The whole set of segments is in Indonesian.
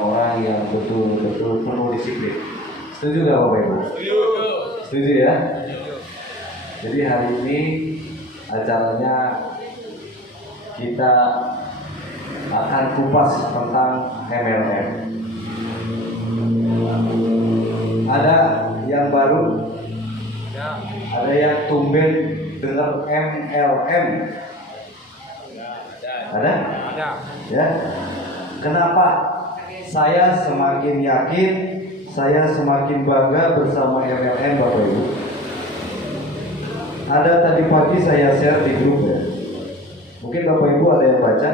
orang yang betul-betul penuh disiplin. Setuju nggak Bapak Ibu? Setuju. Setuju ya? Jadi hari ini acaranya kita akan kupas tentang MLM. Ada yang baru, Ya. ada yang tumben dengar MLM. Ada? Ada. Ya. Kenapa? Saya semakin yakin, saya semakin bangga bersama MLM Bapak Ibu. Ada tadi pagi saya share di grup ya. Mungkin Bapak Ibu ada yang baca.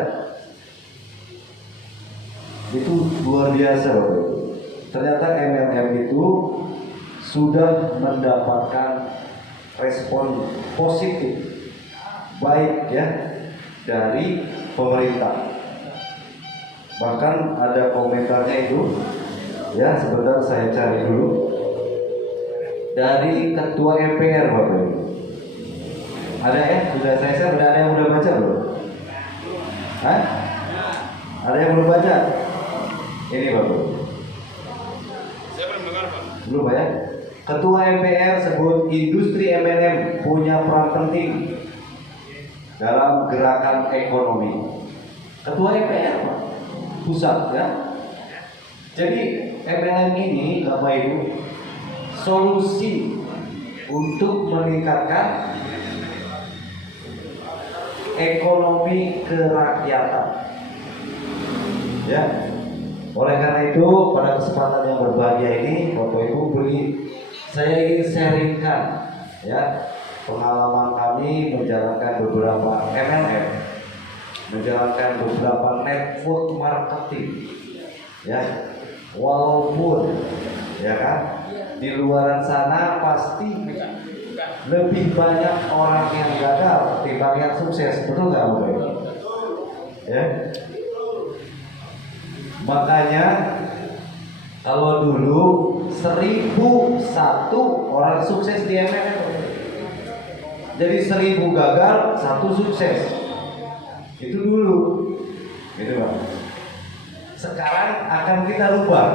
Itu luar biasa Bapak Ibu. Ternyata MLM itu sudah mendapatkan respon positif baik ya dari pemerintah. Bahkan ada komentarnya itu ya, sebentar saya cari dulu, dari Ketua MPR Bapak Ibu. Ada ya? Sudah saya share, ada yang udah baca belum? Hah? Ada yang belum baca? Ini Bapak Ibu. Saya belum dengar, Pak. Belum ya? Ketua MPR sebut industri MLM punya peran penting dalam gerakan ekonomi. Ketua MPR Pak, pusat ya. Jadi MLM ini Bapak Ibu solusi untuk meningkatkan ekonomi kerakyatan. Ya. Oleh karena itu pada kesempatan yang berbahagia ini Bapak Ibu saya ingin sharingkan ya pengalaman kami menjalankan beberapa MLM, menjalankan beberapa network marketing ya. Walaupun ya kan di luaran sana pasti lebih banyak orang yang gagal ketimbang yang sukses, betul nggak Bapak Ibu? Ya. Makanya kalau dulu 1001 orang sukses di MLM. Jadi 1000 gagal, 1 sukses. Itu dulu. Gitu Pak. Sekarang akan kita rubah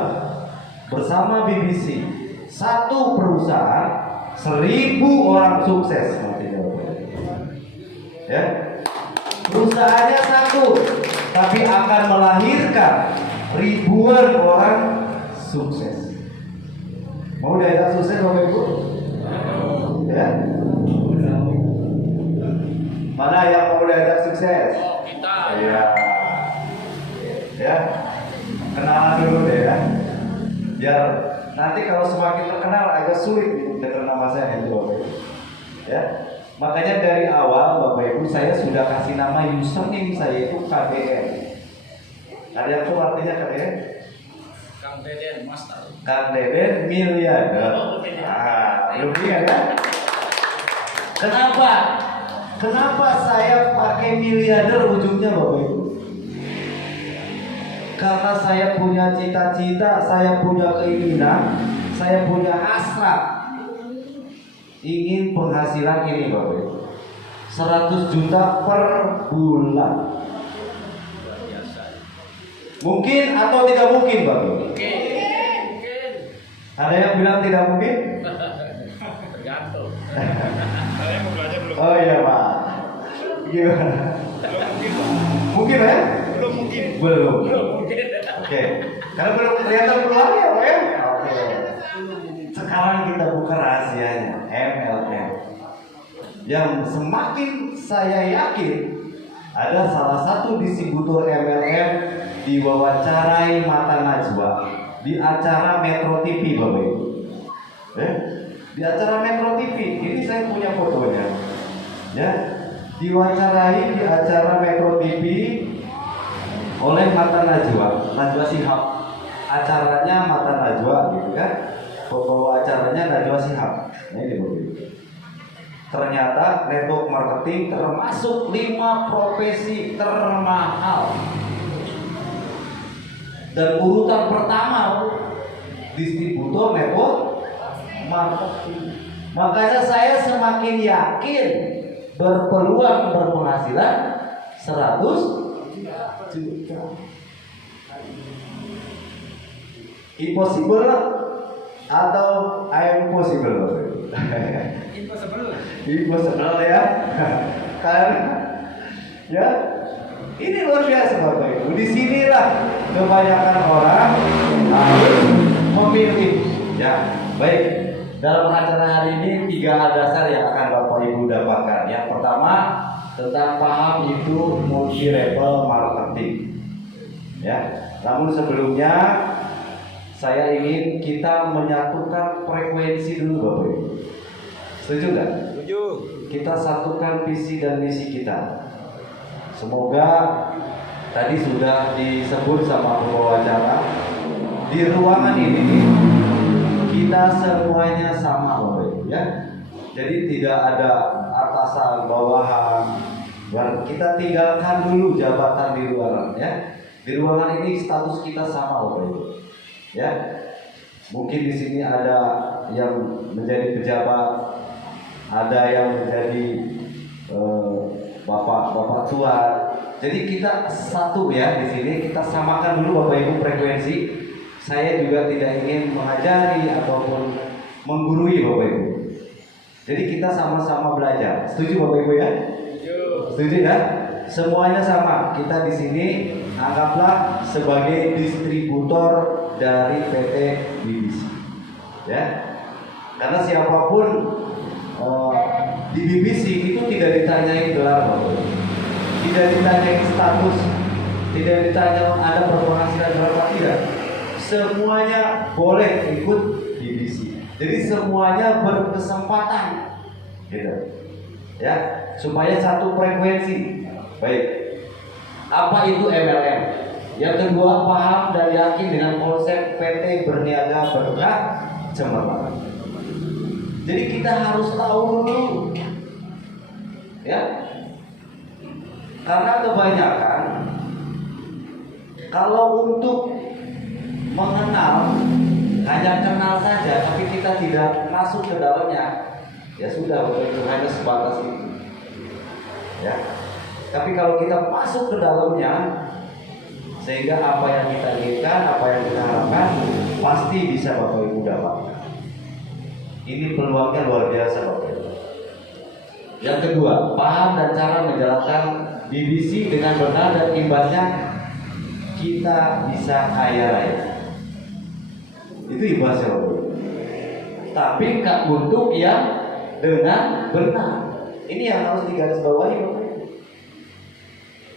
bersama BBC. Satu perusahaan 1000 orang sukses nantinya Bapak. Ya. Perusahaannya satu, tapi akan melahirkan ribuan orang sukses. Mau daerah sukses Bapak Ibu? Ya. Mana yang mau daerah sukses? Kita. Ya. Ya. Kenalan dulu deh ya. Biar nanti kalau semakin terkenal agak sulit dengar nama saya itu Bapak Ibu. Ya. Makanya dari awal Bapak Ibu saya sudah kasih nama username saya itu KDN. Ada yang tahu artinya KDN? Kang Deden Master. Kang Deden miliarder. Belum ingat kan? Kenapa? Kenapa saya pakai miliarder ujungnya Bapak Ibu? Karena saya punya cita-cita, saya punya keinginan, saya punya hasrat ingin penghasilan ini Bapak Ibu 100 juta per bulan. Mungkin atau tidak mungkin Bapak Ibu? Mungkin. Ada yang bilang tidak mungkin? Tergantung. Saya mau belajar belum? Oh iya Pak. Gimana? Belum mungkin, Pak. Mungkin ya? Belum mungkin. Belum. Belum mungkin. Oke. Karena belum kelihatan peluangnya Pak ya? Oke. Sekarang kita buka rahasianya MLM. Yang semakin saya yakin ada salah satu distributor MLM diwawancarai Mata Najwa di acara Metro TV Bapak Ibu. Di acara Metro TV, ini saya punya fotonya. Ya, diwawancarai di acara Metro TV oleh Mata Najwa Shihab. Acaranya Mata Najwa gitu kan. Foto acaranya Najwa Shihab. Nah ini Bapak Ibu. Ternyata network marketing termasuk 5 profesi termahal. Dan urutan pertama distributor network marketing. Makanya saya semakin yakin berpeluang berpenghasilan 100 juta. Impossible atau I'm possible? Impossible. Impossible ya. Karena ya ini luar biasa Bapak Ibu. Di sinilah kebanyakan orang harus memilih. Ya, baik. Dalam acara hari ini 3 hal dasar yang akan Bapak Ibu dapatkan. Yang pertama tentang paham itu multi level marketing. Ya, namun sebelumnya saya ingin kita menyatukan frekuensi dulu Bapak Ibu. Setuju nggak? Setuju. Kita satukan visi dan misi kita. Semoga tadi sudah disebut sama pembawa acara, di ruangan ini kita semuanya sama Bapak Ibu ya. Jadi tidak ada atasan bawahan. Kita tinggalkan dulu jabatan di luaran ya. Di ruangan ini status kita sama Bapak Ibu. Ya. Mungkin di sini ada yang menjadi pejabat, ada yang menjadi bapak tua. Jadi kita satu ya di sini, kita samakan dulu Bapak Ibu frekuensi. Saya juga tidak ingin mengajari ataupun menggurui Bapak Ibu. Jadi kita sama-sama belajar. Setuju Bapak Ibu ya? Setuju ya? Semuanya sama. Kita di sini anggaplah sebagai distributor dari PT BBC. Ya. Karena siapapun di BBC itu tidak ditanyai gelar Bapak Ibu. Tidak ditanyai status, tidak ditanya ada berpenghasilan berapa, tidak. Semuanya boleh ikut BBC. Jadi semuanya berkesempatan, gitu. Ya, supaya satu frekuensi. Baik. Apa itu MLM? Yang kedua, paham dan yakin dengan konsep PT berniaga berkah cemerlang. Jadi kita harus tahu dulu, ya. Karena kebanyakan kalau untuk mengenal hanya kenal saja, tapi kita tidak masuk ke dalamnya, ya sudah itu hanya sebatas itu. Ya. Tapi kalau kita masuk ke dalamnya, sehingga apa yang kita inginkan, apa yang kita harapkan, pasti bisa Bapak Ibu dapatkan. Ini peluangnya luar biasa Bapak Ibu. Yang kedua, paham dan cara menjalankan BBC dengan benar dan imbasnya kita bisa kaya raya. Itu imbasnya Bapak Ibu. Tapi untuk yang dengan benar. Ini yang harus digarisbawahi Bapak Ibu.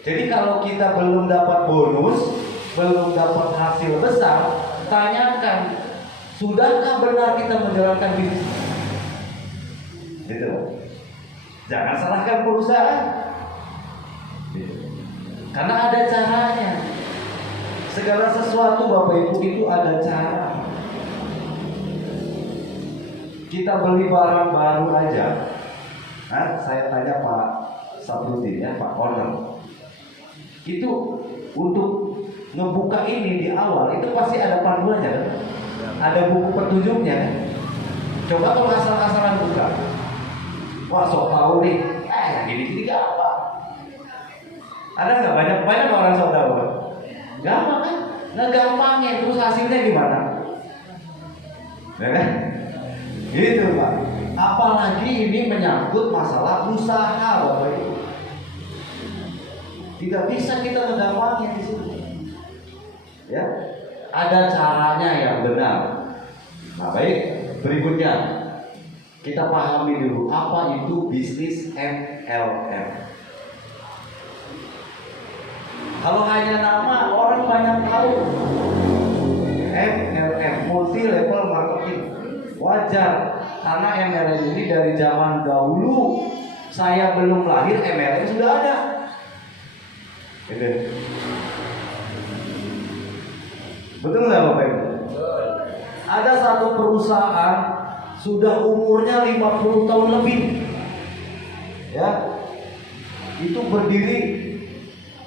Jadi kalau kita belum dapat bonus, belum dapat hasil besar, tanyakan, sudahkah benar kita menjalankan bisnis? Gitu. Jangan salahkan perusahaan. Karena ada caranya. Segala sesuatu Bapak Ibu itu ada cara. Kita beli barang baru aja. Nah, saya tanya Pak Sabrudin ya, Pak Owner. Itu untuk ngebuka ini di awal itu pasti ada panduannya kan? Ada buku petunjuknya kan? Coba kalau asal-asalan buka. Wah, sok tahu nih. Gini-gini gampang. Ada nggak banyak orang sok tahu? Gampang kan? Ngegampangin, terus hasilnya gimana? Ya kan? Gitu Pak. Apalagi ini menyangkut masalah usaha Bapak Ibu. Tidak bisa kita ngegampangin di sini. Ya, ada caranya yang benar. Nah, baik, berikutnya kita pahami dulu apa itu bisnis MLM. Kalau hanya nama orang banyak tahu. MLM, multi level marketing. Wajar, karena MLM ini dari zaman dahulu saya belum lahir MLM sudah ada. Gitu. Betul nggak Bapak Ibu? Ada satu perusahaan sudah umurnya 50 tahun lebih. Ya. Itu berdiri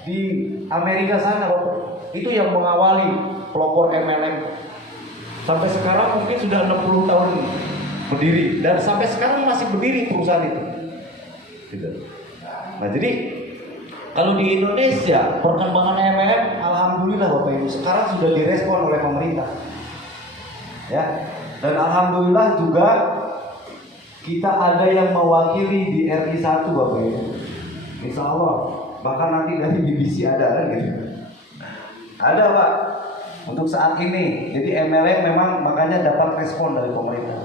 di Amerika sana Bapak. Itu yang mengawali pelopor MLM. Sampai sekarang mungkin sudah 60 tahun berdiri dan sampai sekarang masih berdiri perusahaan itu. Gitu. Nah, jadi kalau di Indonesia perkembangan MLM alhamdulillah Bapak Ibu sekarang sudah direspon oleh pemerintah. Ya. Dan alhamdulillah juga kita ada yang mewakili di RI 1 Bapak Ibu. Insya Allah. Bahkan nanti dari BBC ada kan gitu. Ada Pak. Untuk saat ini. Jadi MLM memang makanya dapat respon dari pemerintah.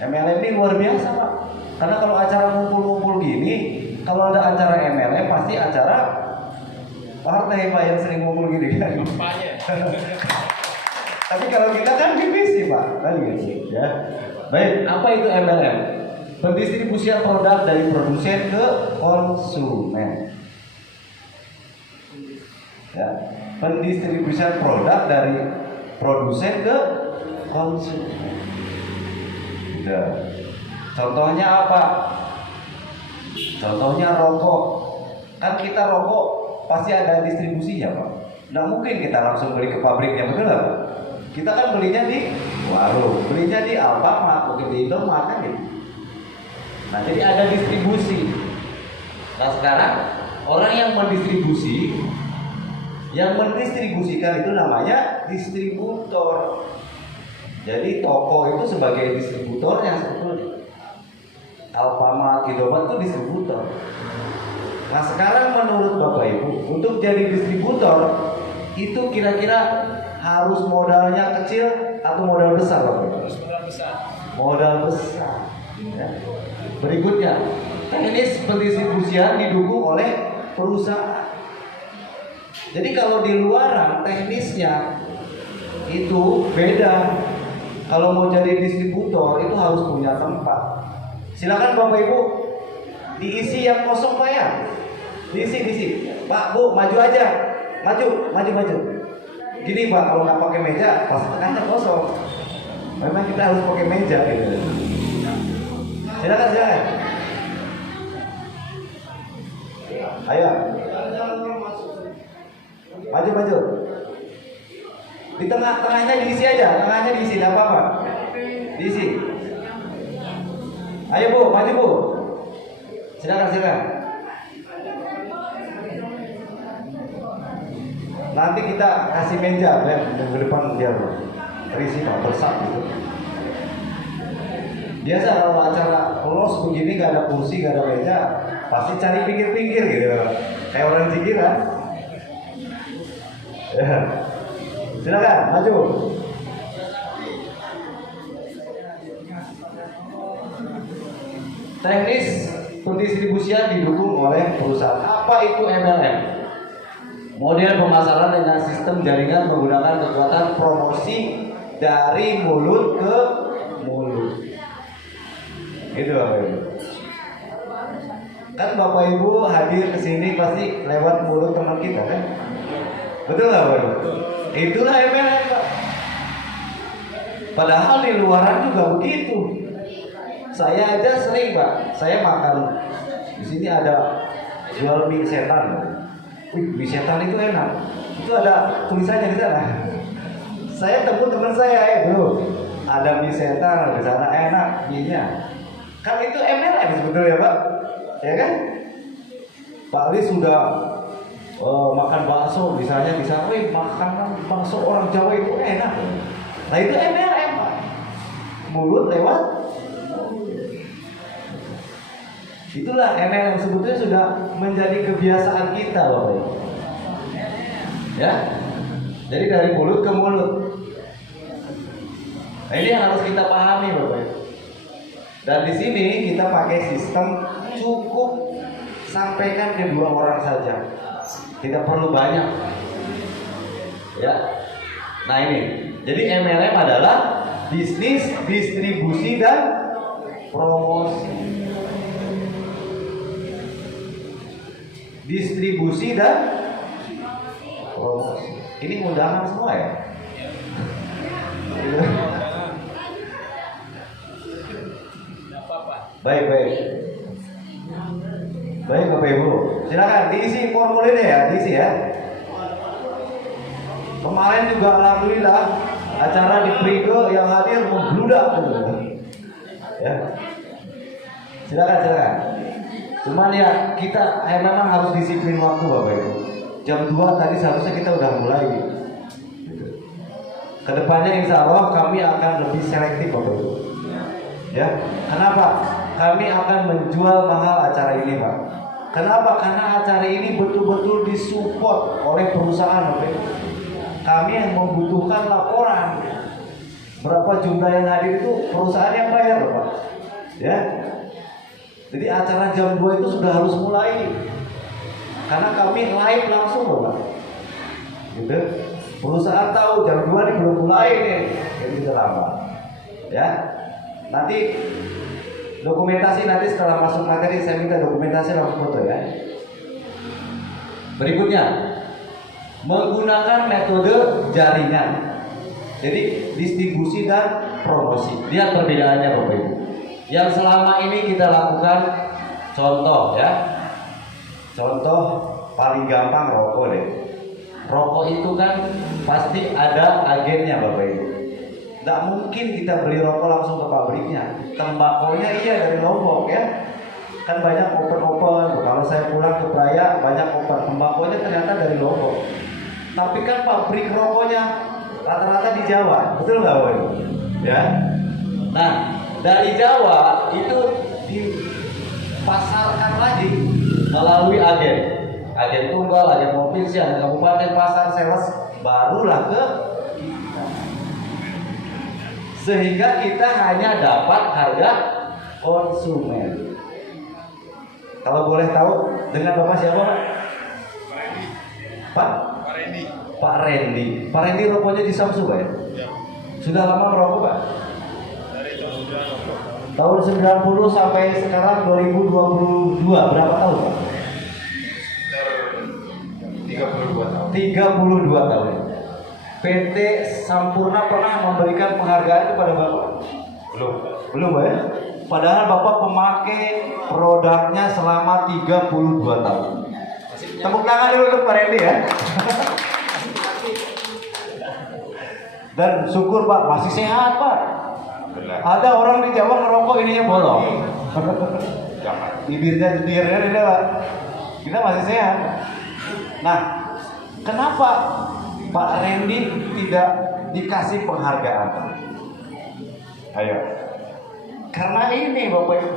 MLM ini luar biasa Pak. Karena kalau acara ngumpul-ngumpul gini, kalau ada acara MLM pasti acara partai Pak yang sering ngumpul gini kan. Tapi kalau kita kan BBC Pak, kan gitu ya. Baik, apa itu MLM? Pendistribusian produk dari produsen ke konsumen. Ya, pendistribusian produk dari produsen ke konsumen. Ya. Contohnya apa? Contohnya rokok. Kan kita rokok pasti ada distribusinya Pak. Nggak mungkin kita langsung beli ke pabriknya, betul nggak Pak? Kita kan belinya di warung, belinya di Alfamart, mungkin di Indomaret kan gitu. Nah jadi ada distribusi. Nah sekarang orang yang mendistribusikan itu namanya distributor. Jadi toko itu sebagai distributornya sebetulnya. Alfamart, Indomaret itu distributor. Nah sekarang menurut Bapak Ibu, untuk jadi distributor itu kira-kira harus modalnya kecil atau modal besar Bapak Ibu? Harus modal besar. Modal besar. Ya. Berikutnya, teknis pendistribusian didukung oleh perusahaan. Jadi kalau di luaran teknisnya itu beda. Kalau mau jadi distributor itu harus punya tempat. Silakan Bapak Ibu diisi yang kosong Pak ya. Diisi. Pak Bu maju aja. Maju. Gini Pak, kalau nggak pakai meja pas tengahnya kosong. Memang kita harus pakai meja gitu. Silakan. Ayo. Maju. Di tengahnya diisi aja, enggak apa-apa. Diisi. Ayo Bu, maju Bu. Silakan. Nanti kita kasih meja ke depan dia Bu. Terisi Pak, bersat gitu. Biasa kalau acara los begini gak ada kursi, gak ada meja, pasti cari pinggir-pinggir gitu. Kayak orang cikiran. Ya. Silakan, maju. Teknis pendistribusian didukung oleh perusahaan. Apa itu MLM? Model pemasaran dengan sistem jaringan menggunakan kekuatan promosi dari mulut ke mulut. Gitu Bapak Ibu. Kan Bapak Ibu hadir ke sini pasti lewat mulut teman kita kan? Betul nggak Bapak Ibu? Itulah MLM Pak. Padahal di luaran juga begitu. Saya aja sering Pak. Saya makan di sini ada jual mie setan. Wih, mie setan itu enak. Itu ada tulisannya di sana. Saya temu teman saya bro. Ada mie setan di sana enak mie-nya. Kan itu MLM sebetulnya Pak. Ya kan? Pak Ali sudah makan bakso misalnya bisa, makan bakso orang Jawa itu enak. Nah itu MLM Pak. Mulut lewat. Itulah MLM sebetulnya sudah menjadi kebiasaan kita Bapak Ibu. Ya. Jadi dari mulut ke mulut. Nah ini yang harus kita pahami Bapak Ibu. Dan di sini kita pakai sistem cukup sampaikan ke 2 orang saja. Tidak perlu banyak. Ya. Nah ini. Jadi MLM adalah bisnis, distribusi dan promosi. Distribusi dan promosi. Ini undangan semua ya? Baik. Baik Bapak Ibu. Silakan diisi formulirnya ya, diisi ya. Kemarin juga alhamdulillah acara di Prigo yang hadir membludak gitu. Ya. Silakan. Cuman ya kita memang harus disiplin waktu Bapak Ibu. Jam 2 tadi seharusnya kita udah mulai gitu. Kedepannya insya Allah kami akan lebih selektif Bapak Ibu. Ya, kenapa? Kami akan menjual mahal acara ini Pak. Kenapa? Karena acara ini betul-betul disupport oleh perusahaan Bapak Ibu. Kami yang membutuhkan laporan berapa jumlah yang hadir itu perusahaan yang bayar Bapak. Ya. Jadi acara jam 2 itu sudah harus mulai. Karena kami live langsung Bapak. Gitu. Perusahaan tahu jam 2 ini belum mulai nih. Jadi sudah lama. Ya. Nanti dokumentasi nanti setelah masuk materi saya minta dokumentasi langsung foto ya. Berikutnya menggunakan metode jaringan. Jadi distribusi dan promosi. Lihat perbedaannya Bapak Ibu. Yang selama ini kita lakukan contoh ya. Contoh paling gampang rokok deh. Rokok itu kan pasti ada agennya Bapak Ibu. Nggak mungkin kita beli rokok langsung ke pabriknya. Tembakonya iya dari Lombok ya. Kan banyak open. Kalau saya pulang ke Praia banyak open. Tembakonya ternyata dari Lombok. Tapi kan pabrik rokoknya rata-rata di Jawa. Betul nggak Bapak? Ya. Nah dari Jawa itu dipasarkan lagi melalui agen tunggal, agen provinsi, agen kabupaten, pasar, sales, barulah ke kita. Sehingga kita hanya dapat harga konsumen. Kalau boleh tahu dengan Bapak siapa Pak? Pak Randy. Pak Randy rokoknya di Samsu Pak ya? Ya. Sudah lama merokok Pak? Dari tahun 90 sampai sekarang 2022 berapa tahun Pak? 32 tahun. 32 tahun. PT Sampurna pernah memberikan penghargaan kepada Bapak? Belum ya? Padahal Bapak pemakai produknya selama 32 tahun. Tepuk tangan dulu untuk Pak Randy ya. Dan syukur Pak masih sehat Pak. Ada orang di Jawa ngerokok ininya bolong. Bibirnya jedirnya tidak Pak. Kita masih sehat. Nah, kenapa Pak Randy tidak dikasih penghargaan? Ayo. Karena ini Bapak Ibu.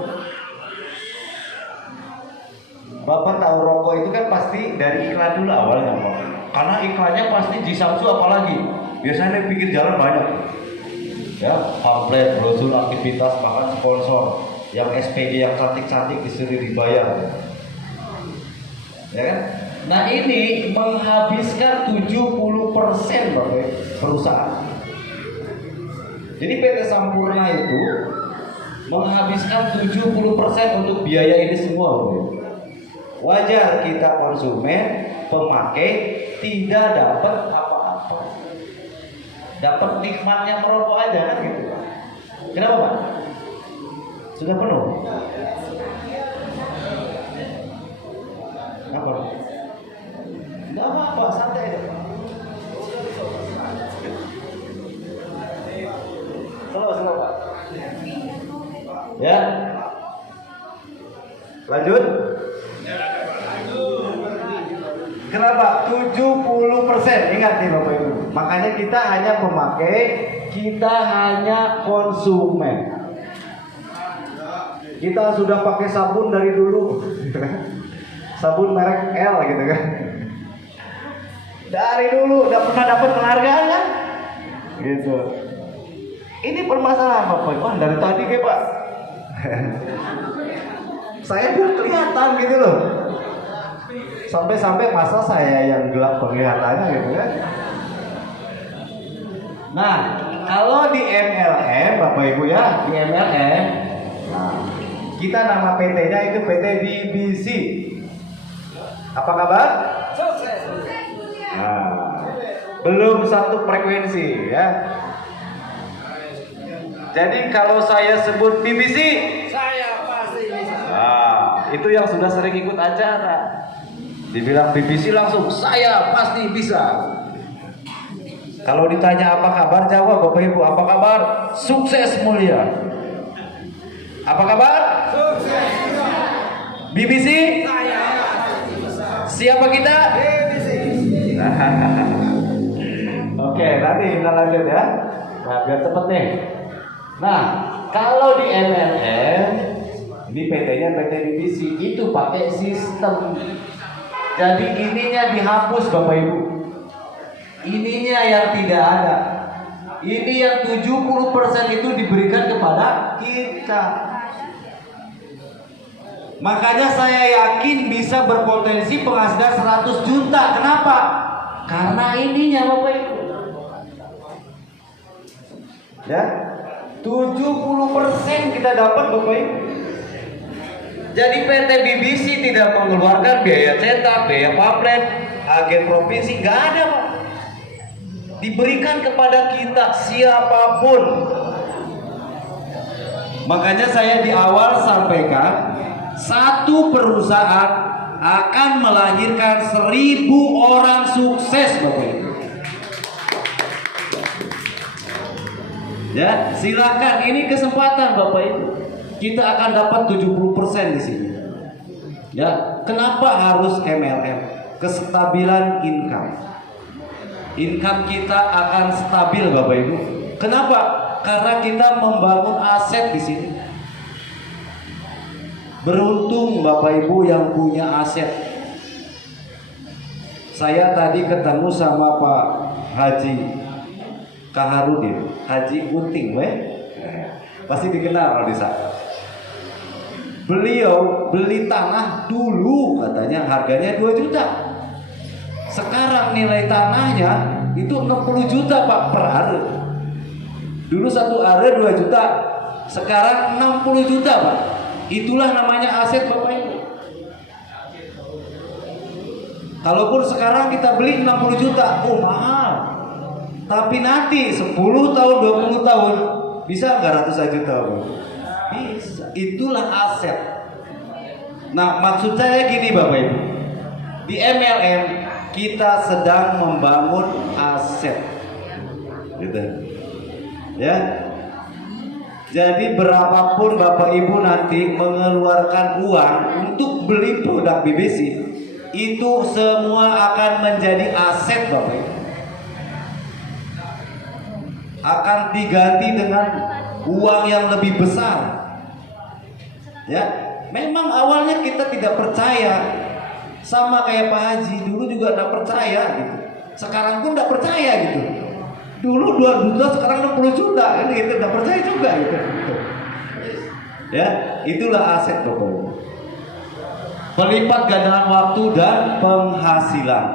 Bapak tahu rokok itu kan pasti dari iklan dulu awalnya Pak. Karena iklannya pasti di Samsu apalagi. Biasanya di pinggir jalan banyak. Ya, pamflet, brosur aktivitas, bahkan sponsor. Yang SPG yang cantik-cantik disuruh dibayar. Ya kan? Nah ini menghabiskan 70% Bapak perusahaan. Jadi PT Sampurna itu menghabiskan 70% untuk biaya ini semua Bapak. Wajar kita konsumen, pemakai tidak dapat apa-apa. Dapat nikmatnya merokok aja kan gitu. Kenapa Pak? Sudah penuh? Apa? Enggak apa-apa, santai aja Pak. Slow Pak. Ya. Lanjut. Kenapa? 70%. Ingat nih Bapak Ibu. Makanya kita hanya pemakai, kita hanya konsumen. Kita sudah pakai sabun dari dulu. Sabun merek L gitu kan. Dari dulu udah pernah dapat penghargaan kan? Gitu. Ini permasalahan Bapak Ibu. Dari tadi kayak Pak. Saya udah kelihatan gitu loh. Sampai-sampai masa saya yang gelap penglihatannya gitu kan. Nah, kalau di MLM Bapak Ibu ya, di MLM, nah, kita nama PT-nya itu PT BBC. Apa kabar? Nah, belum satu frekuensi ya. Jadi kalau saya sebut BBC, saya pasti bisa. Nah, itu yang sudah sering ikut acara. Dibilang BBC langsung, saya pasti bisa. Kalau ditanya apa kabar, jawab Bapak Ibu, apa kabar? Sukses mulia. Apa kabar? Sukses. BBC? Saya. Siapa kita? BBC. Oke. Oke, nanti kita lanjut ya. Nah, biar cepet nih. Nah, kalau di MLM, ini PT-nya PT divisi itu pakai sistem. Jadi ininya dihapus Bapak Ibu. Ininya yang tidak ada. Ini yang 70% itu diberikan kepada kita. Makanya saya yakin bisa berpotensi penghasilan 100 juta. Kenapa? Karena ininya Bapak Ibu. Ya, 70% kita dapat Bapak Ibu. Jadi PT BBC tidak mengeluarkan biaya cetak, biaya pamflet, agen provinsi, nggak ada Pak. Diberikan kepada kita siapapun. Makanya saya di awal sampaikan, satu perusahaan akan melahirkan 1000 orang sukses Bapak Ibu. Ya, silakan, ini kesempatan Bapak Ibu. Kita akan dapat 70% di sini. Ya, kenapa harus MLM? Kestabilan income. Income kita akan stabil Bapak Ibu. Kenapa? Karena kita membangun aset di sini. Beruntung Bapak Ibu yang punya aset. Saya tadi ketemu sama Pak Haji Kaharudin, Haji Gunting, pasti dikenal kalau di sana. Beliau beli tanah dulu katanya harganya 2 juta. Sekarang nilai tanahnya itu 60 juta Pak per are. Dulu 1 are 2 juta, sekarang 60 juta Pak. Itulah namanya aset Bapak Ibu. Kalaupun sekarang kita beli 60 juta, oh mahal. Tapi nanti 10 tahun, 20 tahun bisa nggak ratusan juta Bapak? Bisa. Itulah aset. Nah, maksud saya gini Bapak Ibu. Di MLM kita sedang membangun aset. Gitu. Ya. Jadi berapapun Bapak Ibu nanti mengeluarkan uang untuk beli produk BBC, itu semua akan menjadi aset Bapak Ibu. Akan diganti dengan uang yang lebih besar. Ya, memang awalnya kita tidak percaya, sama kayak Pak Haji dulu juga tidak percaya gitu. Sekarang pun tidak percaya gitu. Dulu 2 juta, sekarang 60 juta kan gitu, tidak percaya juga gitu. Ya, itulah aset Bapak Ibu. Pelipat gandaan waktu dan penghasilan.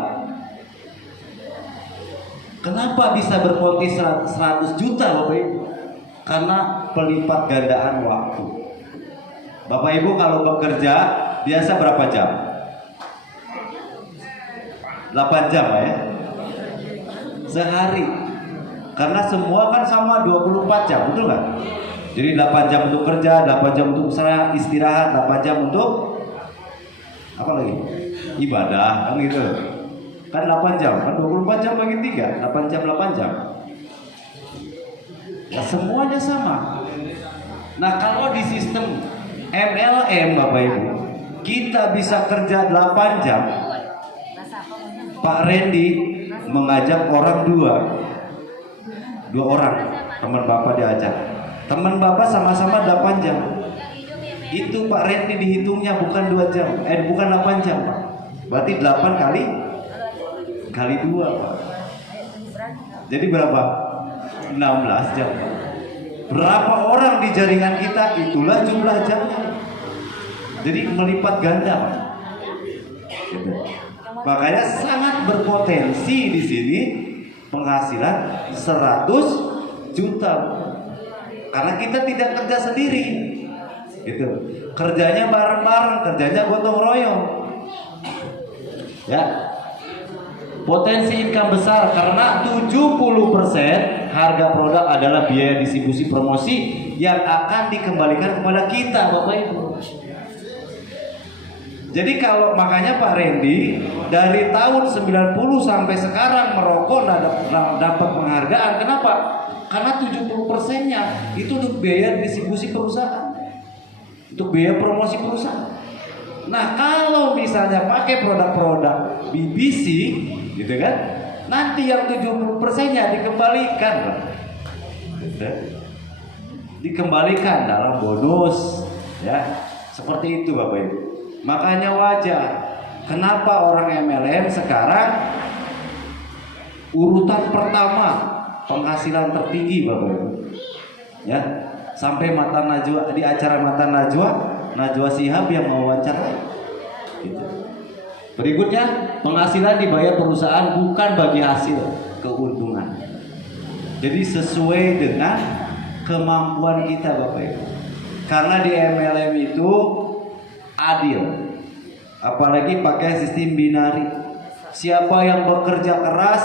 Kenapa bisa berpotensi 100 juta Bapak Ibu? Karena pelipat gandaan waktu. Bapak Ibu kalau bekerja biasa berapa jam? 8 jam ya? Sehari. Karena semua kan sama 24 jam, betul nggak? Jadi 8 jam untuk kerja, 8 jam untuk istirahat, 8 jam untuk apa lagi? Ibadah, kan gitu. Kan 8 jam, kan 24 jam bagi 3, 8 jam, 8 jam. Ya semuanya sama. Nah kalau di sistem MLM Bapak Ibu, kita bisa kerja 8 jam. Pak Randy mengajak orang 2 orang, teman Bapak diajak. Teman Bapak sama-sama 8 jam. Itu Pak Randy dihitungnya bukan 2 jam, bukan 8 jam Pak. Berarti 8 kali 2 Pak. Jadi berapa? 16 jam. Berapa orang di jaringan kita, itulah jumlah jamnya. Jadi melipat ganda Pak. Gitu. Makanya sangat berpotensi di sini penghasilan 100 juta. Karena kita tidak kerja sendiri. Gitu. Kerjanya bareng-bareng, kerjanya gotong royong. Ya. Potensi income besar karena 70% harga produk adalah biaya distribusi promosi yang akan dikembalikan kepada kita Bapak Ibu. Jadi kalau makanya Pak Randy dari tahun 90 sampai sekarang merokok dapat penghargaan. Kenapa? Karena 70%-nya itu untuk biaya distribusi perusahaan, untuk biaya promosi perusahaan. Nah kalau misalnya pakai produk-produk BBC, gitu kan, Nanti yang 70%-nya dikembalikan, Pak. Gitu. Dikembalikan dalam bonus, ya. Seperti itu, Bapak Ibu. Makanya wajar kenapa orang MLM sekarang urutan pertama penghasilan tertinggi, Bapak Ibu. Ya, sampai Mata Najwa, di acara Mata Najwa Shihab yang mewawancarai. Gitu. Berikutnya, penghasilan dibayar perusahaan bukan bagi hasil keuntungan. Jadi sesuai dengan kemampuan kita, Bapak Ibu. Karena di MLM itu adil. Apalagi pakai sistem binari. Siapa yang bekerja keras,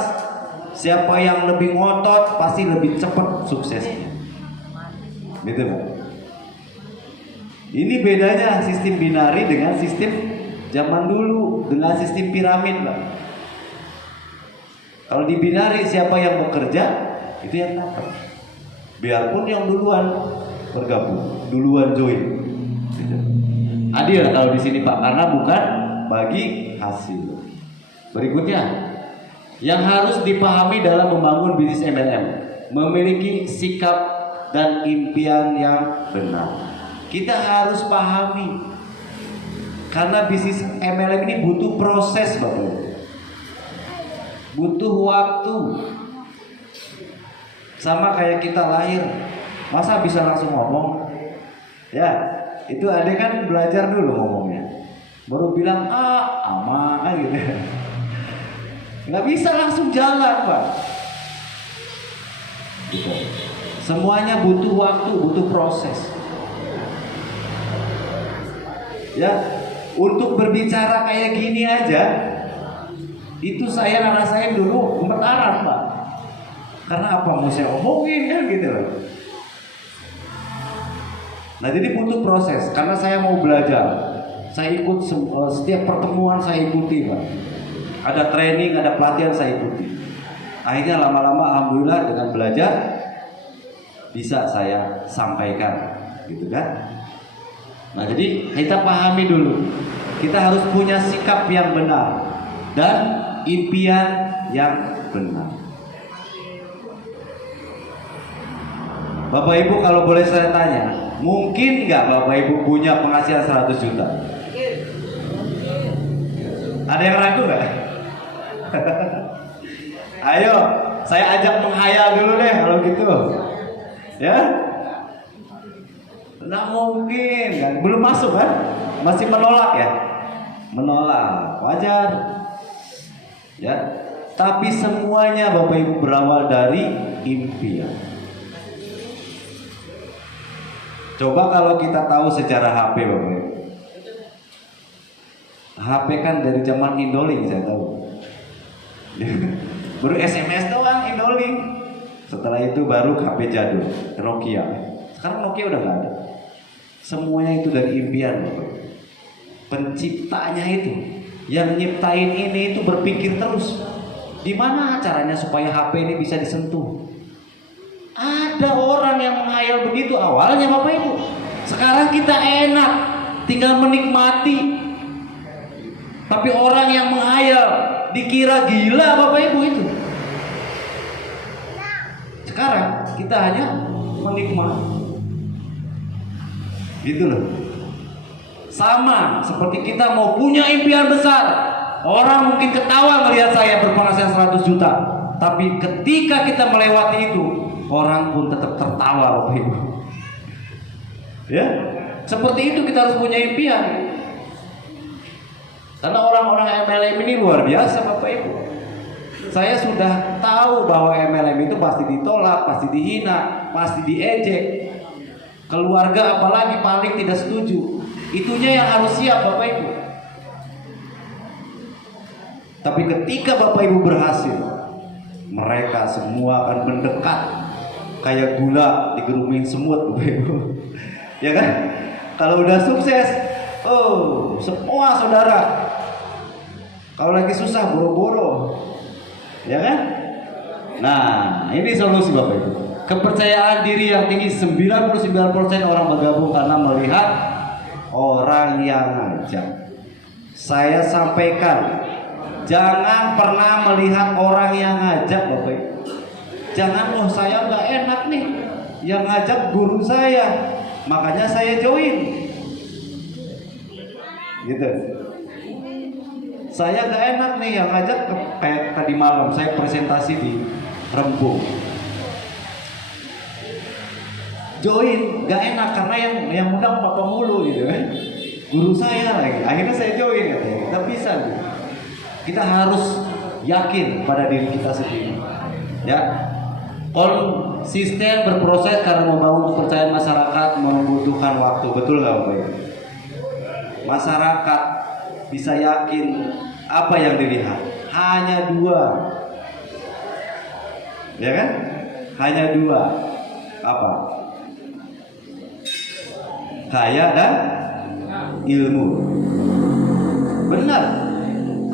siapa yang lebih ngotot pasti lebih cepat suksesnya. Gitu, Pak. Ini bedanya sistem binari dengan sistem zaman dulu, dengan sistem piramid, Pak. Kalau di binari siapa yang bekerja itu yang dapat. Biarpun yang duluan bergabung, duluan join. Gitu. Adil kalau di sini, Pak, karena bukan bagi hasil. Berikutnya, yang harus dipahami dalam membangun bisnis MLM, memiliki sikap dan impian yang benar. Kita harus pahami, karena bisnis MLM ini butuh proses, Bapak. Butuh waktu. Sama kayak kita lahir, masa bisa langsung ngomong? Ya, itu ada kan belajar dulu ngomongnya. Baru bilang ama gitu. Nggak bisa langsung jalan, Pak. Gitu. Semuanya butuh waktu, butuh proses. Ya, untuk berbicara kayak gini aja, itu saya ngerasain dulu gemetaran, Pak. Karena apa mau saya omongin kan gitu loh. Nah, jadi butuh proses. Karena saya mau belajar, saya ikut setiap pertemuan saya ikuti, Pak. Ada training, ada pelatihan saya ikuti. Akhirnya lama-lama alhamdulillah dengan belajar bisa saya sampaikan, gitu kan? Nah, jadi kita pahami dulu, kita harus punya sikap yang benar dan impian yang benar. Bapak Ibu, kalau boleh saya tanya, mungkin nggak Bapak Ibu punya penghasilan 100 juta? Ada yang ragu nggak? Ayo, saya ajak menghayal dulu deh kalau gitu. Ya? Nggak mungkin kan? Belum masuk kan? Masih menolak ya? Menolak, wajar. Ya, tapi semuanya Bapak Ibu berawal dari impian. Coba kalau kita tahu sejarah HP, Bapak Ibu. HP kan dari zaman Indolink, saya tahu. Baru SMS doang Indolink. Setelah itu baru HP jadul, Nokia. Sekarang Nokia udah nggak ada. Semuanya itu dari impian, Bapak. Penciptanya itu, yang nyiptain ini itu berpikir terus, gimana caranya supaya HP ini bisa disentuh. Ada orang yang menghayal begitu awalnya, Bapak Ibu. Sekarang kita enak, tinggal menikmati. Tapi orang yang menghayal dikira gila, Bapak Ibu itu. Sekarang kita hanya menikmati. Gitu loh. Sama seperti kita mau punya impian besar. Orang mungkin ketawa melihat saya berpenghasilan 100 juta. Tapi ketika kita melewati itu, orang pun tetap tertawa, Bapak Ibu. Ya, seperti itu kita harus punya impian. Karena orang-orang MLM ini luar biasa, Bapak Ibu. Saya sudah tahu bahwa MLM itu pasti ditolak, pasti dihina, pasti diejek. Keluarga apalagi paling tidak setuju. Itunya yang harus siap, Bapak Ibu. Tapi ketika Bapak Ibu berhasil, mereka semua akan mendekat kayak gula digerumunin semut, Bapak Ibu. Ya kan? Kalau udah sukses, oh, semua saudara. Kalau lagi susah boro-boro. Ya kan? Nah, ini solusi, Bapak Ibu. Kepercayaan diri yang tinggi, 99% orang bergabung karena melihat orang yang ngajak. Saya sampaikan, Jangan pernah melihat orang yang ngajak, Bapak Ibu. Jangan, oh saya nggak enak nih, yang ngajak guru saya, makanya saya join. Gitu. Saya nggak enak nih, yang ngajak kayak tadi malam saya presentasi di Rembung. Join, nggak enak karena yang undang papa mulu gitu kan. Guru saya lagi, akhirnya saya join katanya. Nggak bisa gitu. Kita harus yakin pada diri kita sendiri, ya. Konsisten berproses karena membangun kepercayaan masyarakat membutuhkan waktu, betul nggak Bapak Ibu? Masyarakat bisa yakin apa yang dilihat hanya dua, ya kan? Hanya dua, apa? Kaya dan ilmu. Benar.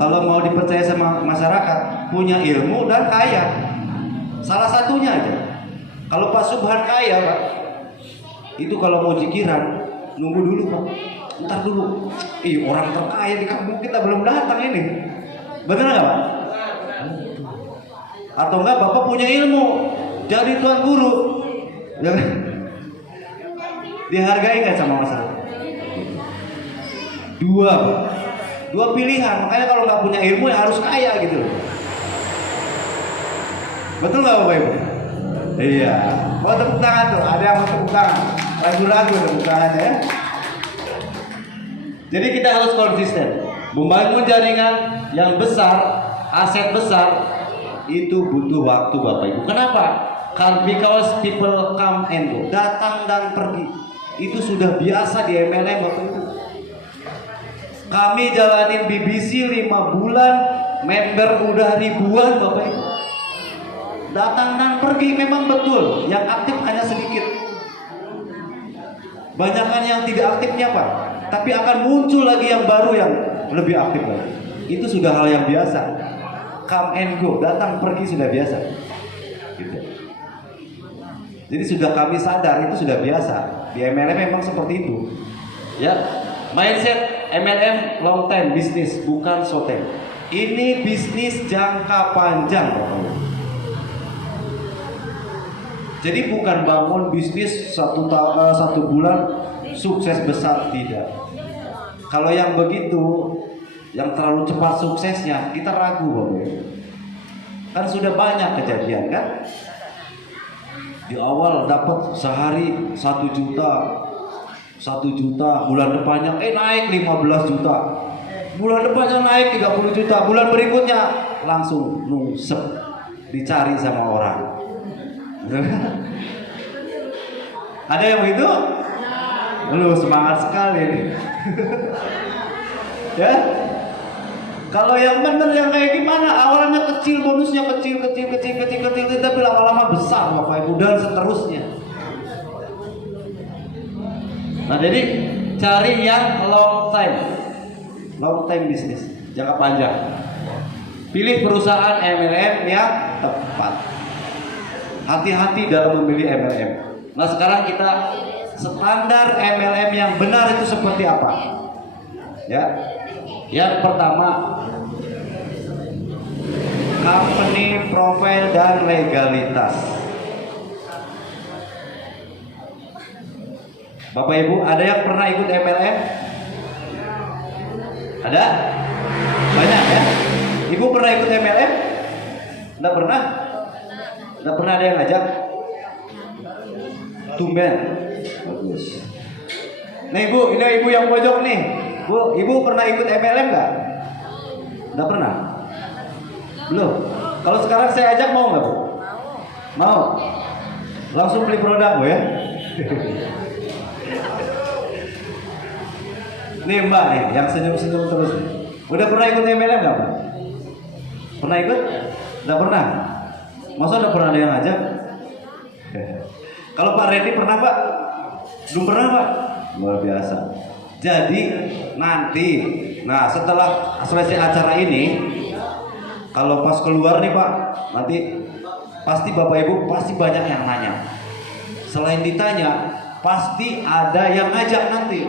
Kalau mau dipercaya sama masyarakat, punya ilmu dan kaya. Salah satunya aja. Kalau Pak Subhan kaya, Pak, itu kalau mau jikiran, nunggu dulu, Pak. Ntar dulu. Orang terkaya di kampung kita belum datang ini. Benar nggak, Pak? Atau enggak Bapak punya ilmu, jadi tuan guru, ya kan? Dihargai nggak sama masyarakat? Dua pilihan, makanya kalau nggak punya ilmu ya harus kaya gitu. Betul nggak Bapak Ibu? Iya. Mau tepuk tangan tuh, ada yang mau tepuk tangan. Ragu-ragu tepuk tangannya ya. Jadi kita harus konsisten. Membangun jaringan yang besar, aset besar, itu butuh waktu Bapak Ibu. Kenapa? Because people come and go, datang dan pergi. Itu sudah biasa di MLM Bapak Ibu. Kami jalanin BBC 5 bulan, member udah ribuan Bapak Ibu. Datang dan pergi memang betul, yang aktif hanya sedikit. Banyakan yang tidak aktifnya Pak, tapi akan muncul lagi yang baru yang lebih aktif lagi. Itu sudah hal yang biasa. Come and go, datang pergi sudah biasa. Gitu. Jadi sudah kami sadar itu sudah biasa. Di MLM memang seperti itu. Ya, mindset MLM long time bisnis, bukan short term. Ini bisnis jangka panjang, Bapak. Jadi bukan bangun bisnis satu bulan sukses besar, tidak. Kalau yang begitu, yang terlalu cepat suksesnya, kita ragu, Bapak. Kan sudah banyak kejadian kan? Di awal dapat sehari 1 juta, 1 juta, bulan depannya naik 15 juta, bulan depannya naik 30 juta, bulan berikutnya langsung nungsep, dicari sama orang. Ada yang begitu? Lu semangat sekali nih. Ya. Kalau yang bener yang kayak gimana? Awalnya kecil, bonusnya kecil, tapi lama-lama besar Bapak Ibu dan seterusnya. Nah, jadi cari yang long time bisnis, jangka panjang. Pilih perusahaan MLM yang tepat. Hati-hati dalam memilih MLM. Nah, sekarang kita standar MLM yang benar itu seperti apa? Ya. Yang pertama, company profile dan legalitas. Bapak Ibu, ada yang pernah ikut MLM? Ada? Banyak ya? Ibu pernah ikut MLM? Enggak pernah? Enggak pernah ada yang ngajak? Tumben. Bagus. Nih Ibu, ini Ibu yang pojok nih. Bu, Ibu pernah ikut MLM nggak? Nggak pernah? Belum? Kalau sekarang saya ajak mau nggak Bu? Mau? Langsung beli produk Bu ya? Nih Mbak nih, yang senyum-senyum terus. Udah pernah ikut MLM nggak Bu? Pernah ikut? Nggak pernah? Masa udah pernah ada yang ngajak? Kalau Pak Reddy pernah Pak? Belum pernah Pak? Luar biasa. Jadi nanti, nah setelah selesai acara ini, kalau pas keluar nih Pak, nanti pasti Bapak Ibu pasti banyak yang nanya. Selain ditanya, pasti ada yang ngajak nanti.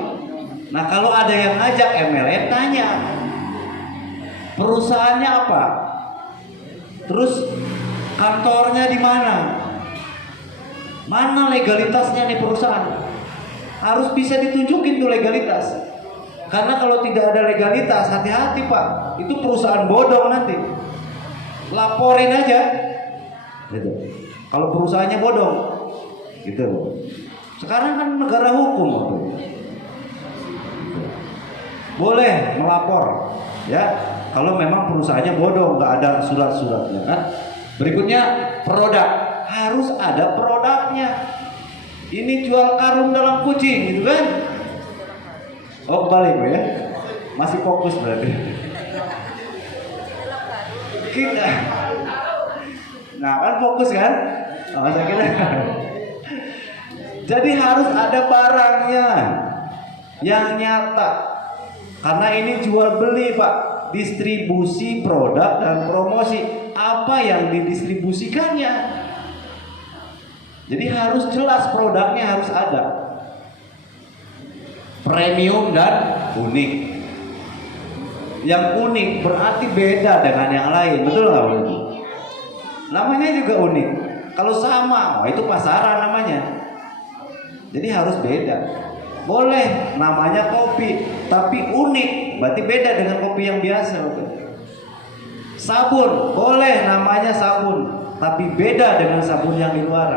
Nah kalau ada yang ngajak MLM, tanya perusahaannya apa, terus kantornya di mana, mana legalitasnya nih perusahaan. Harus bisa ditunjukin tuh legalitas. Karena kalau tidak ada legalitas, hati-hati Pak, itu perusahaan bodong nanti. Laporin aja. Gitu. Kalau perusahaannya bodong, gitu. Sekarang kan negara hukum, gitu. Boleh melapor, ya. Kalau memang perusahaannya bodong, nggak ada surat-suratnya, kan. Berikutnya produk, harus ada produknya. Ini jual karung dalam kucing, gitu kan? Oh kembali Bu ya, masih fokus berarti. Kita, nah kan fokus kan? Oh, saya kira. Jadi harus ada barangnya yang nyata, karena ini jual beli Pak, distribusi produk dan promosi. Apa yang didistribusikannya? Jadi harus jelas produknya, harus ada. Premium dan unik. Yang unik berarti beda dengan yang lain, betul nggak Bu? Namanya juga unik. Kalau sama, oh itu pasaran namanya. Jadi harus beda. Boleh namanya kopi, tapi unik, berarti beda dengan kopi yang biasa. Betul? Sabun, boleh namanya sabun, tapi beda dengan sabun yang di luar.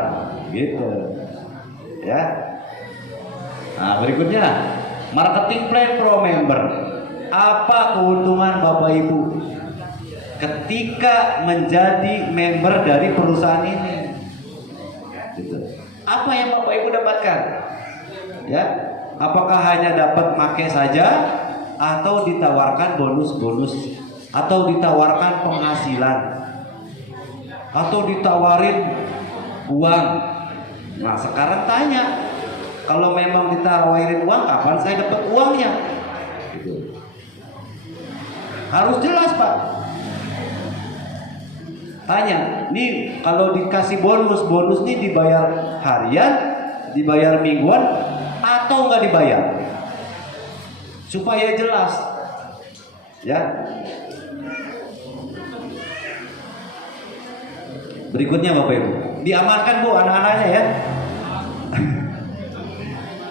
Gitu. Ya. Nah, berikutnya marketing plan pro member. Apa keuntungan Bapak Ibu ketika menjadi member dari perusahaan ini? Gitu. Apa yang Bapak Ibu dapatkan? Ya. Apakah hanya dapat make saja atau ditawarkan bonus-bonus atau ditawarkan penghasilan atau ditawarin uang? Nah sekarang tanya, kalau memang ditawarin uang, kapan saya dapat uangnya? Gitu. Harus jelas Pak. Tanya, nih kalau dikasih bonus nih dibayar harian, dibayar mingguan, atau nggak dibayar? Supaya jelas, ya. Berikutnya Bapak Ibu, diamankan Bu anak-anaknya ya.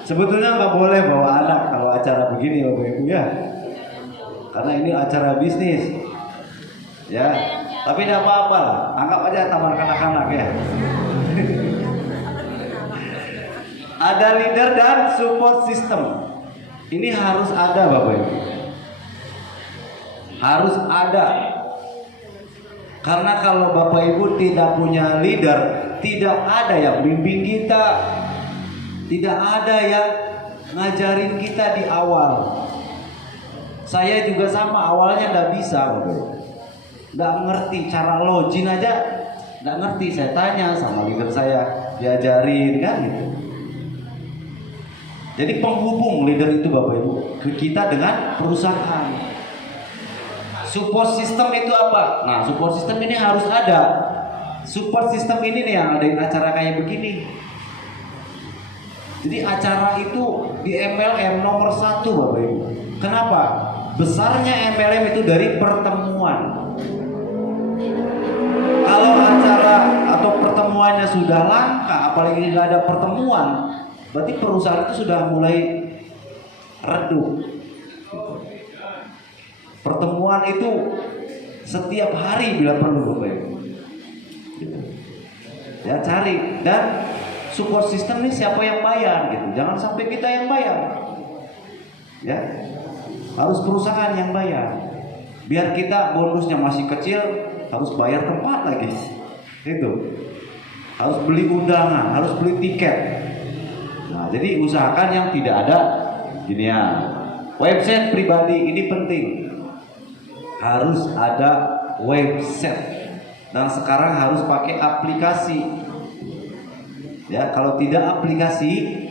Sebetulnya nggak boleh bawa anak kalau acara begini Bapak Ibu ya, karena ini acara bisnis, ya. Tapi tidak apa-apa, anggap aja taman kanak-kanak ya. Ada leader dan support system. Ini harus ada Bapak Ibu, harus ada. Karena kalau Bapak Ibu tidak punya leader, tidak ada yang bimbing kita, tidak ada yang ngajarin kita di awal. Saya juga sama, awalnya nggak bisa Bapak Ibu, nggak ngerti cara login aja, nggak ngerti. Saya tanya sama leader saya, diajarin kan gitu. Jadi penghubung leader itu Bapak Ibu kita dengan perusahaan. Support system itu apa? Nah, support system ini harus ada. Support system ini nih yang ada acara kayak begini. Jadi acara itu di MLM nomor 1 Bapak Ibu. Kenapa? Besarnya MLM itu dari pertemuan. Kalau acara atau pertemuannya sudah langka, apalagi nggak ada pertemuan, berarti perusahaan itu sudah mulai redup. Pertemuan itu setiap hari bila perlu Bapak Ibu. Ya cari, dan support system ini siapa yang bayar gitu. Jangan sampai kita yang bayar. Ya. Harus perusahaan yang bayar. Biar kita bonusnya masih kecil, harus bayar tempat lagi. Itu. Harus beli undangan, harus beli tiket. Nah, jadi usahakan yang tidak ada gini ya. Website pribadi ini penting. Harus ada website, dan sekarang harus pakai aplikasi. Ya, kalau tidak aplikasi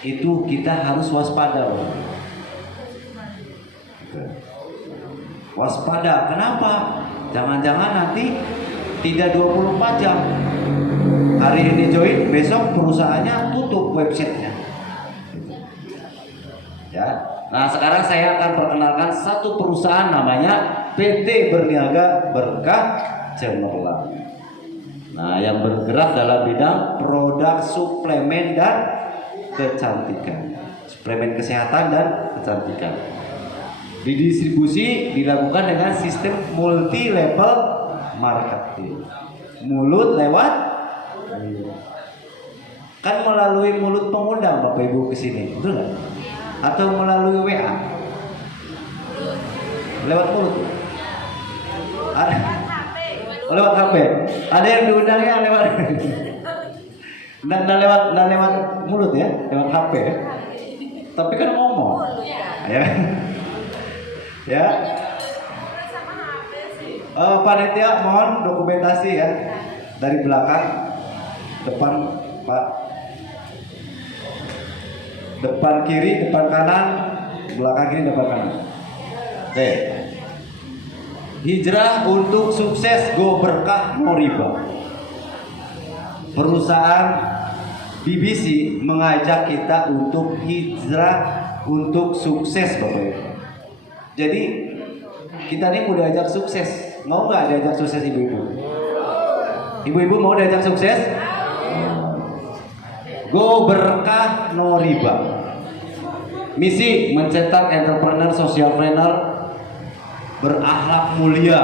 itu kita harus waspada. Waspada, kenapa? Jangan-jangan nanti tidak 24 jam. Hari ini join, besok perusahaannya tutup websitenya. Ya. Nah sekarang saya akan perkenalkan satu perusahaan namanya PT Berniaga Berkah Cemerlang. Nah, yang bergerak dalam bidang produk suplemen dan kecantikan, suplemen kesehatan dan kecantikan. Didistribusi dilakukan dengan sistem multi level marketing. Mulut lewat mulut. Kan melalui mulut pengundang Bapak Ibu ke sini, betul nggak? Atau melalui WA? Lewat mulut. Lewat HP. Ada yang diundangnya lewat nggak lewat mulut ya, lewat HP ya. Tapi kan ngomong. Ya. Ya. Panitia mohon dokumentasi ya dari belakang, depan Pak, depan kiri, depan kanan, belakang kiri, depan kanan. Oke. Hijrah untuk sukses Go Berkah No Riba. Perusahaan BBC mengajak kita untuk hijrah untuk sukses Bapak Ibu. Jadi kita ini mau diajak sukses. Mau nggak diajak sukses ibu-ibu? Ibu-ibu mau diajak sukses? Go Berkah No Riba. Misi mencetak entrepreneur, social planner berakhlak mulia,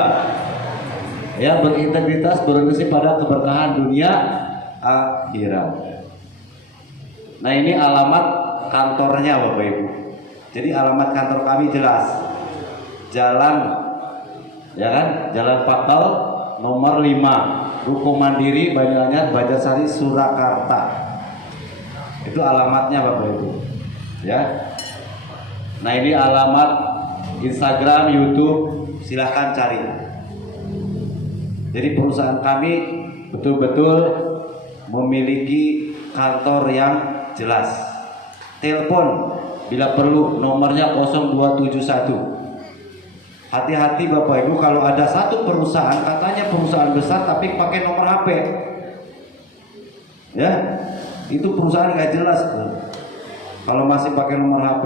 ya, berintegritas, berorientasi pada keberkahan dunia akhirat. Nah, ini alamat kantornya Bapak Ibu. Jadi alamat kantor kami jelas. Jalan, ya kan? Jalan Pakal nomor 5, Ruko Mandiri, Banyuanyar, Banjarsari, Surakarta. Itu alamatnya Bapak Ibu. Ya. Nah, ini alamat Instagram, YouTube, silahkan cari. Jadi perusahaan kami betul-betul memiliki kantor yang jelas. Telepon bila perlu, nomornya 0271. Hati-hati Bapak Ibu, kalau ada satu perusahaan katanya perusahaan besar tapi pakai nomor HP, ya, itu perusahaan nggak jelas tuh. Kalau masih pakai nomor HP.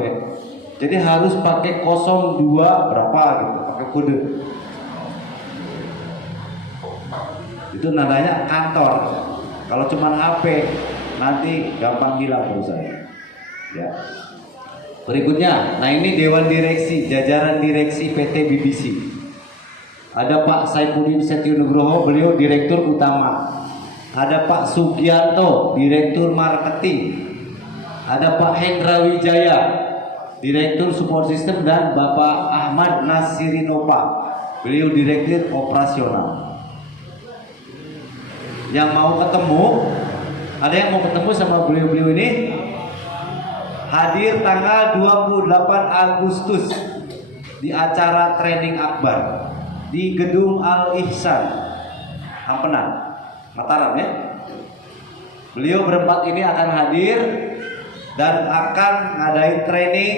Jadi harus pakai 02 berapa gitu, pakai kode. Itu namanya kantor. Kalau cuma HP nanti gampang hilang perusahaan. Ya. Berikutnya, nah ini Dewan Direksi, jajaran direksi PT BBC. Ada Pak Saifuddin Setio Nugroho, beliau Direktur Utama. Ada Pak Sugianto, Direktur Marketing. Ada Pak Hendra Wijaya, Direktur Support System, dan Bapak Ahmad Nasirinova, beliau Direktur Operasional. Yang mau ketemu, ada yang mau ketemu sama beliau-beliau ini? Hadir tanggal 28 Agustus di acara training akbar di Gedung Al Ihsan, Ampenan, Mataram ya. Beliau berempat ini akan hadir dan akan ngadain training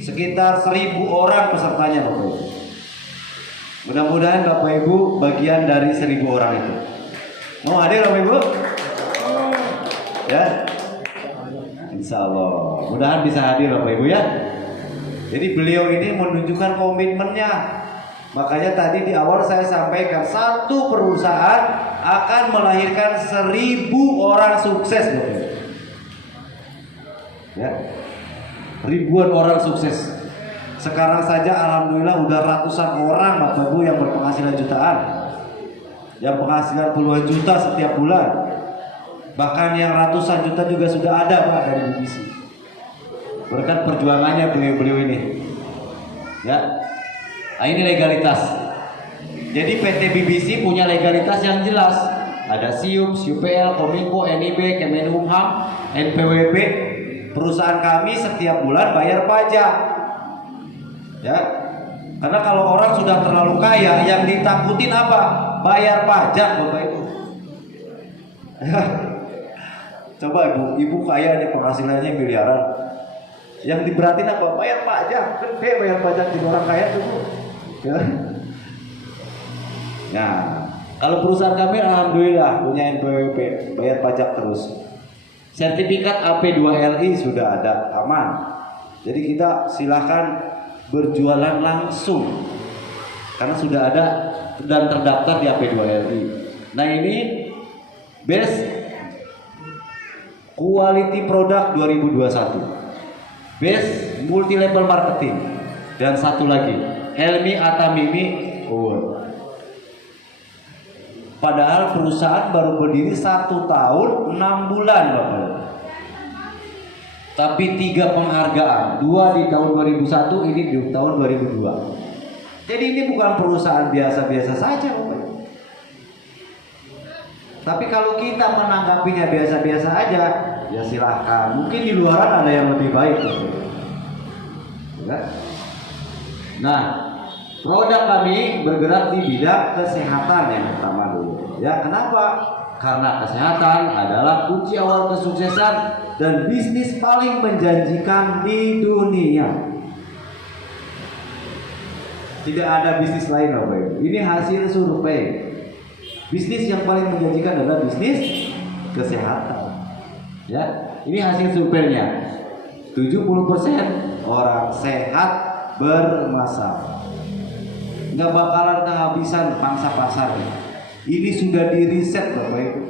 sekitar 1.000 orang pesertanya Bapak Ibu. Mudah-mudahan Bapak Ibu bagian dari 1.000 orang itu. Mau hadir Bapak Ibu? Ya, Insya Allah. Mudahan bisa hadir Bapak Ibu ya. Jadi beliau ini menunjukkan komitmennya. Makanya tadi di awal saya sampaikan, satu perusahaan akan melahirkan 1.000 orang sukses Bapak Ibu. Ya, ribuan orang sukses. Sekarang saja alhamdulillah udah ratusan orang Bapak Ibu yang berpenghasilan jutaan, yang penghasilan puluhan juta setiap bulan. Bahkan yang ratusan juta juga sudah ada Pak dari BBC. Berkat perjuangannya beliau-beliau ini. Ya. Nah, ini legalitas. Jadi PT BBC punya legalitas yang jelas. Ada SIUP, SIUPL, Kominfo, NIB, Kemenkumham, NPWP. Perusahaan kami setiap bulan bayar pajak. Ya. Karena kalau orang sudah terlalu kaya, yang ditakutin apa? Bayar pajak Bapak Ibu. Ya. Coba ibu kaya nih, penghasilannya miliaran. Yang diberatin apa? Bayar pajak. Kan bayar pajak di orang kaya tuh. Ya. Nah, kalau perusahaan kami alhamdulillah punya NPWP, bayar pajak terus. Sertifikat AP2LI sudah ada, aman. Jadi kita silahkan berjualan langsung. karena sudah ada dan terdaftar di AP2LI. Nah ini Best Quality Product 2021, Best Multi Level Marketing, dan satu lagi Helmi Atamimi Award. Padahal perusahaan baru berdiri 1 tahun 6 bulan Bapak. Tapi 3 penghargaan, 2 di tahun 2001, ini di tahun 2002. Jadi ini bukan perusahaan biasa-biasa saja Bapak. Tapi kalau kita menanggapinya biasa-biasa aja, ya silahkan. Mungkin di luaran ada yang lebih baik Bapak. Ya. Nah, produk kami bergerak di bidang kesehatan yang pertama dulu. Ya, kenapa? Karena kesehatan adalah kunci awal kesuksesan dan bisnis paling menjanjikan di dunia. Tidak ada bisnis lain Bapak Ibu. Ini hasil survei. Bisnis yang paling menjanjikan adalah bisnis kesehatan. Ya, ini hasil surveinya. 70% orang sehat bermasalah. Nggak bakalan kehabisan pangsa pasarnya. Ini sudah diriset Bapak Ibu.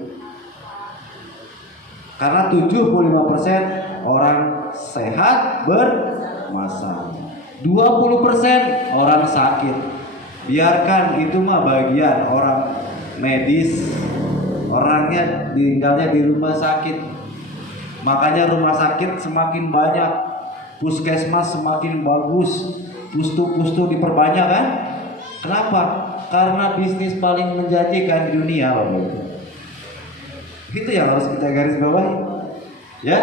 Karena 75% orang sehat bermasalah, 20% orang sakit. Biarkan itu mah bagian orang medis, orangnya tinggalnya di rumah sakit. Makanya rumah sakit semakin banyak, puskesmas semakin bagus, pustu-pustu diperbanyak kan? Kenapa? Karena bisnis paling menjanjikan di dunia Bapak. Itu yang harus kita garis bawahi. Ya.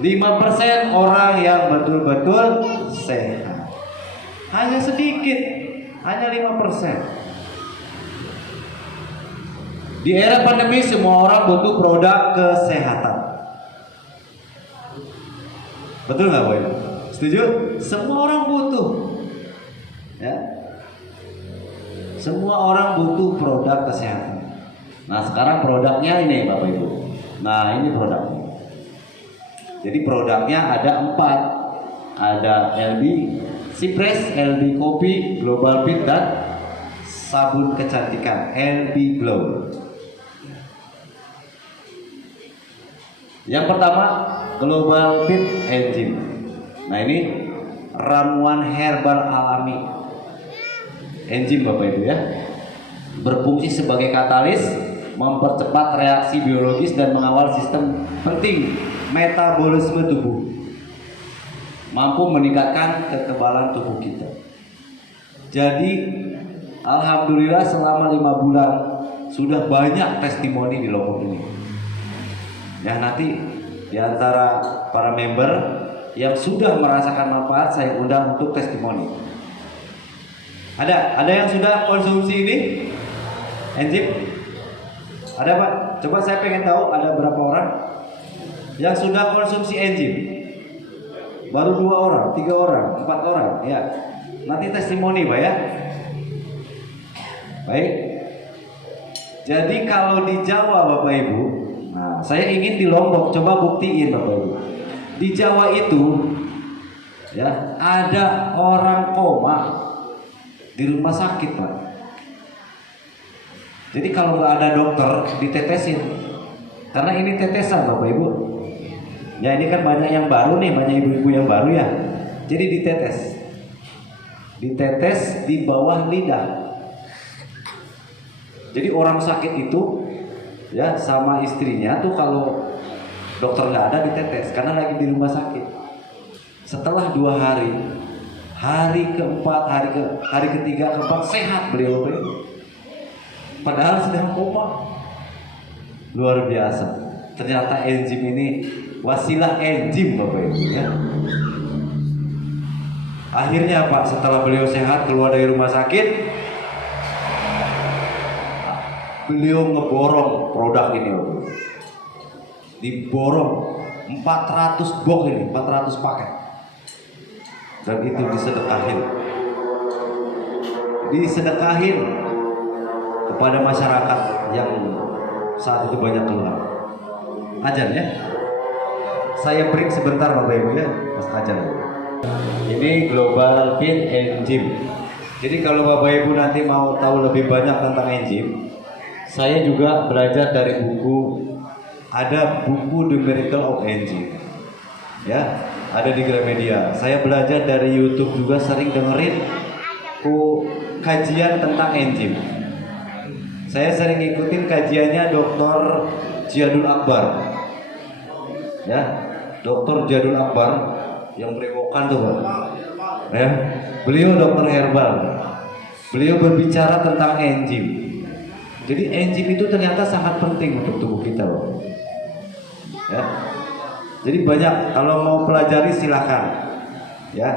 5% orang yang betul-betul sehat. Hanya sedikit, hanya 5%. Di era pandemi semua orang butuh produk kesehatan. Betul nggak Bapak? Setuju? Semua orang butuh. Ya. Semua orang butuh produk kesehatan. Nah sekarang produknya ini Bapak Ibu. Nah ini produknya. Jadi produknya ada 4. Ada LB Cypress, LB Kopi, Global Fit, dan sabun kecantikan LB Glow. Yang pertama Global Fit Enzyme. Nah ini ramuan herbal alami. Enzim Bapak Ibu ya, berfungsi sebagai katalis, mempercepat reaksi biologis dan mengawal sistem penting metabolisme tubuh, mampu meningkatkan kekebalan tubuh kita. Jadi alhamdulillah selama 5 bulan sudah banyak testimoni di Lombok ini. Ya nanti di antara para member yang sudah merasakan manfaat saya undang untuk testimoni. Ada yang sudah konsumsi ini enzim? Ada Pak? Coba saya pengen tahu ada berapa orang yang sudah konsumsi enzim? Baru 2 orang, 3 orang, 4 orang. Ya. Nanti testimoni Pak ya. Baik. Jadi kalau di Jawa Bapak Ibu, nah saya ingin di Lombok, coba buktiin Bapak Ibu. Di Jawa itu ya ada orang koma di rumah sakit Pak. Jadi kalau nggak ada dokter ditetesin, karena ini tetesan Bapak Ibu. Ya ini kan banyak yang baru nih, banyak ibu-ibu yang baru ya. Jadi ditetes di bawah lidah. Jadi orang sakit itu ya sama istrinya tuh kalau dokter nggak ada ditetes karena lagi di rumah sakit. Setelah 2 hari, hari keempat, hari ketiga, keempat sehat beliau. Padahal sedang koma. Luar biasa. Ternyata enzim ini wasilah enzim Bapak Ibu ya. Akhirnya Pak, setelah beliau sehat keluar dari rumah sakit, beliau ngeborong produk ini Bapak. Diborong 400 box ini, 400 paket. Dan itu disedekahin kepada masyarakat yang saat itu banyak keluar. Ajan ya. Saya break sebentar Bapak Ibu ya, Mas Ajan. Ini Global Fit Enzyme. Jadi kalau Bapak Ibu nanti mau tahu lebih banyak tentang enzim, saya juga belajar dari buku, ada buku The Miracle of Enzim, ya, ada di Gramedia. Saya belajar dari YouTube juga, sering dengerin kajian tentang enzim. Saya sering ikutin kajiannya Dr. Jadul Akbar, ya, Dr. Jadul Akbar yang berewokan tuh, Pak. Ya, beliau dokter herbal. Beliau berbicara tentang enzim. Jadi enzim itu ternyata sangat penting untuk tubuh kita, Pak. Ya. Jadi banyak, kalau mau pelajari silakan. Ya,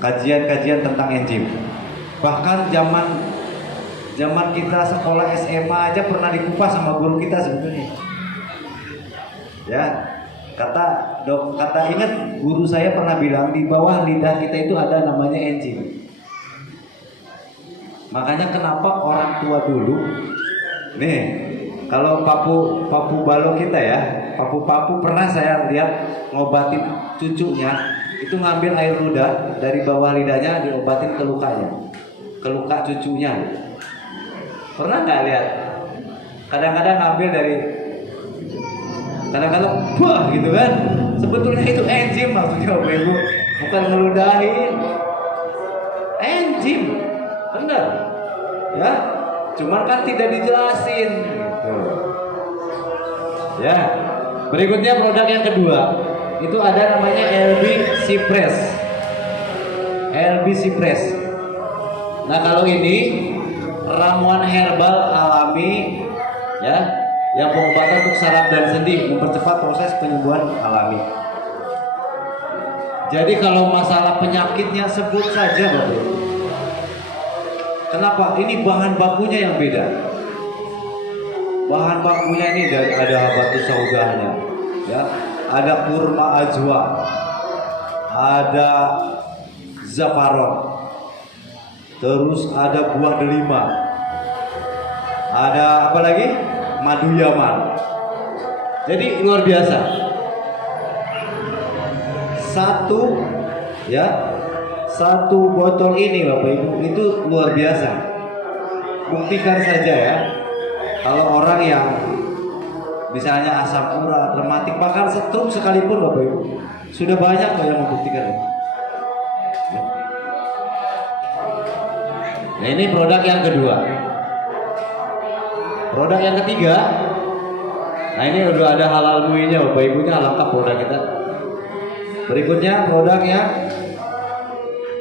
kajian-kajian tentang enzim. Bahkan zaman kita sekolah SMA aja pernah dikupas sama guru kita sebetulnya. Ya. Kata ingat guru saya pernah bilang di bawah lidah kita itu ada namanya enzim. Makanya kenapa orang tua dulu, nih kalau papu balo kita ya, papu pernah saya lihat ngobatin cucunya itu ngambil air ludah dari bawah lidahnya diobatin ke lukanya, ke luka cucunya. Pernah nggak lihat? Kadang-kadang ngambil dari kadang-kadang wah gitu kan, sebetulnya itu enzim maksudnya Bapak Ibu, bukan ngeludahin, enzim benar ya, cuman kan tidak dijelasin gitu ya. Berikutnya produk yang kedua itu ada namanya LB Cypress. LB Cypress. Nah kalau ini ramuan herbal alami ya, yang pengobatan untuk saraf dan sendi, mempercepat proses penyembuhan alami. Jadi kalau masalah penyakitnya sebut saja Bapak Ibu. Kenapa? Ini bahan bakunya yang beda. Bahan bakunya ini ada habatus saudanya, ya, ada kurma ajwa, ada zafaron, terus ada buah delima, ada apa lagi? Madu Yaman. Jadi luar biasa. Satu botol ini Bapak Ibu itu luar biasa. Buktikan saja ya. Kalau orang yang misalnya asam urat, rematik, bahkan stroke sekalipun Bapak Ibu, sudah banyak yang membuktikan. Nah ini produk yang kedua. Produk yang ketiga, nah ini udah ada halal MUI-nya Bapak Ibunya, lengkap produk kita. Berikutnya produknya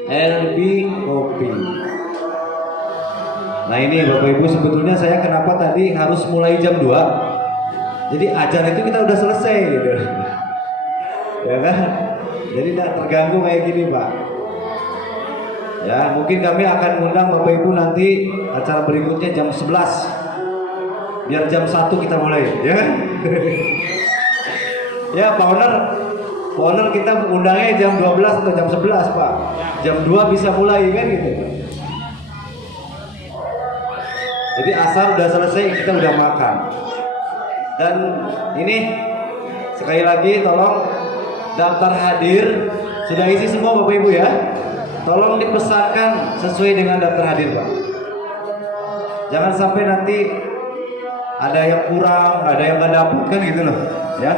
LB Kopi. Nah ini Bapak Ibu, sebetulnya saya kenapa tadi harus mulai jam 2. Jadi acara itu kita udah selesai gitu. Ya kan? Jadi tidak terganggu kayak gini Pak. Ya mungkin kami akan undang Bapak Ibu nanti acara berikutnya jam 11. Biar jam 1 kita mulai, ya kan? Ya Pak Owner kita undangnya jam 12 atau jam 11 Pak. Jam 2 bisa mulai kan gitu. Jadi asar udah selesai kita udah makan. Dan ini sekali lagi tolong daftar hadir sudah isi semua Bapak Ibu ya. Tolong dipesankan sesuai dengan daftar hadir Pak. Jangan sampai nanti ada yang kurang, ada yang nggak dapet kan gitu loh, ya.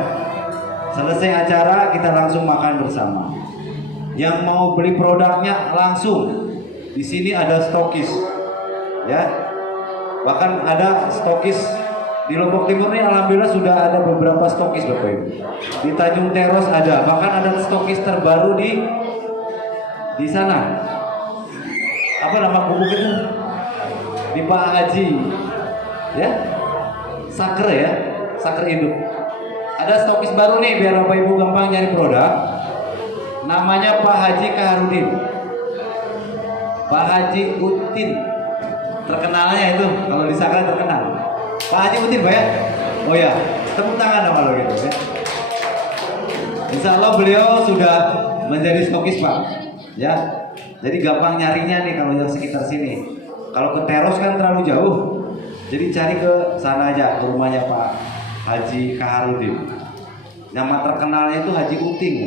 Selesai acara kita langsung makan bersama. Yang mau beli produknya langsung. Di sini ada stokis, ya. Bahkan ada stokis di Lombok Timur ini, alhamdulillah sudah ada beberapa stokis Bapak Ibu. Di Tanjung Teros ada, bahkan ada stokis terbaru di sana. Apa nama bubuk itu? Di Pak Haji, ya. Saker ya, saker induk. Ada stokis baru nih biar Bapak Ibu gampang nyari produk. Namanya Pak Haji Kaharudin, Pak Haji Utin. Terkenalnya itu kalau di Saker terkenal. Pak Haji Utin Pak ya? Oh ya, tepuk tangan dong kalau gitu ya. Insya Allah beliau sudah menjadi stokis Pak. Ya, jadi gampang nyarinya nih kalau yang sekitar sini. Kalau ke Teros kan terlalu jauh. Jadi cari ke sana aja, ke rumahnya Pak Haji Kaharudin. Nama terkenalnya itu Haji Uting.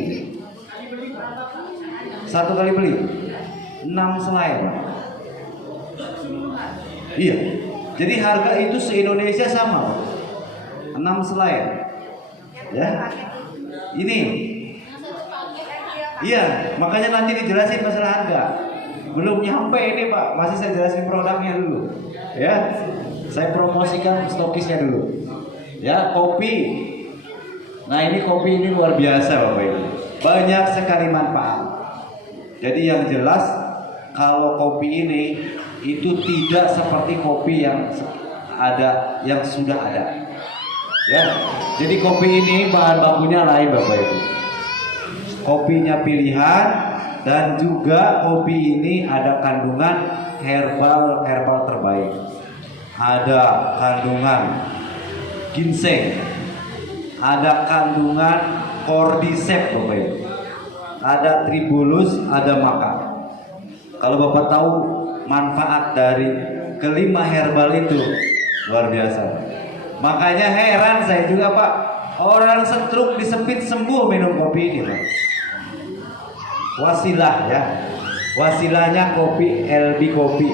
Satu kali beli 6 selai Pak. Iya. Jadi harga itu se-Indonesia sama. 6 selai. Ya. Ini. Iya, makanya nanti dijelasin masalah harga. Belum nyampe ini Pak, masih saya jelasin produknya dulu. Ya. Saya promosikan stokisnya dulu. Ya, kopi. Nah, ini kopi ini luar biasa Bapak Ibu. Banyak sekali manfaat. Jadi yang jelas kalau kopi ini itu tidak seperti kopi yang ada yang sudah ada. Ya. Jadi kopi ini bahan bakunya lain Bapak Ibu. Kopinya pilihan dan juga kopi ini ada kandungan herbal terbaik. Ada kandungan ginseng, ada kandungan cordyceps Bapak Ibu. Ada tribulus, ada maca. Kalau Bapak tahu manfaat dari kelima herbal itu luar biasa. Makanya heran saya juga Pak, orang stroke disepit sembuh minum kopi ini Pak. Wasilah ya, wasilahnya kopi LB kopi.